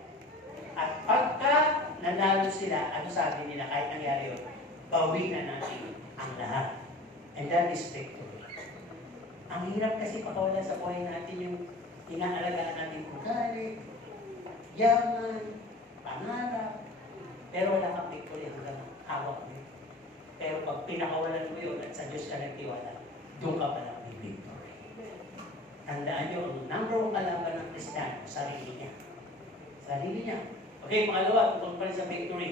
At pagka nanalo sila, ano sabi nila kahit nangyari yun? Bawi na natin ang lahat. And that is victory. Ang hirap kasi pakawala sa buhay natin yung inaalagaan natin ugali, yaman, pangarap, pero wala kang victory hanggang hawak mo. Pero pag pinakawalan mo yun at sa Diyos ka nagtiwala, doon ka pala may victory. Tandaan nyo, ang number one kalaban ng Kristiyano, sarili niya. Sarili niya. Okay, pangalawa, tungkol pa rin sa victory.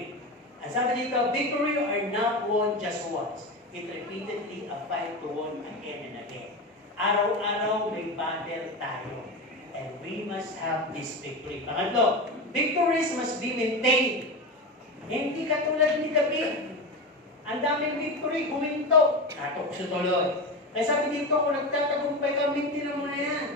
Ang sabi dito, victory are not won just once. It repeatedly a fight to won again and again. Araw-araw may battle tayo. And we must have this victory. Pangatlo, victories must be maintained. Hindi katulad ni David. Ang daming victory, huminto. Natukso tuloy. Kaya sabi dito, kung nagtatagumpay ka, maintain mo na yan.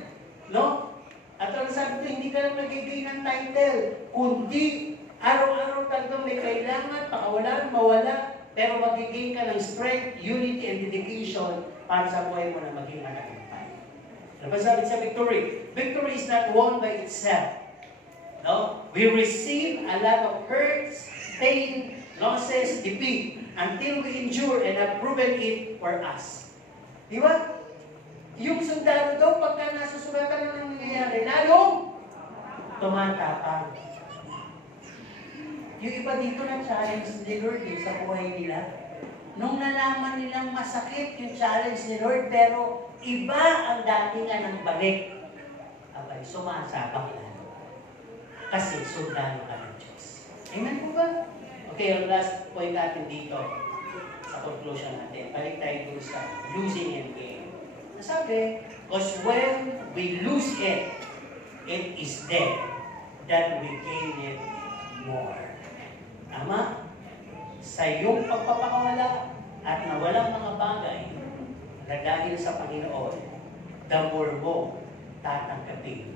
No? At ang sabi dito, hindi ka lang nagigay ng title, kundi araw-araw talagang may kailangan, pakawalan, mawala, pero magiging ka ng strength, unity, and dedication para sa buhay mo na maging matagumpay. Ano ba sabi sa victory? Victory is not won by itself. No? We receive a lot of hurts, pain, losses, defeat, until we endure and have proven it for us. Di ba? Yung sundalo daw, pagka nasusulatan na ng nangyayari, lalong tumatapang. Yung iba dito na challenge ni Lord sa buhay nila. Nung nalaman nilang masakit yung challenge ni Lord, pero iba ang datingan ng balik. Abay, sumasabak lalo. Kasi sundalo ka ng Diyos. Amen po ba? Okay, ang last point natin dito sa conclusion natin. Balik tayo dito sa losing and gain. Nasabi, because when we lose it, it is then that we gain it more. Tama? sa iyong pagpapakawala at nawalang mga bagay na dahil sa Panginoon, the more mo tatanggapin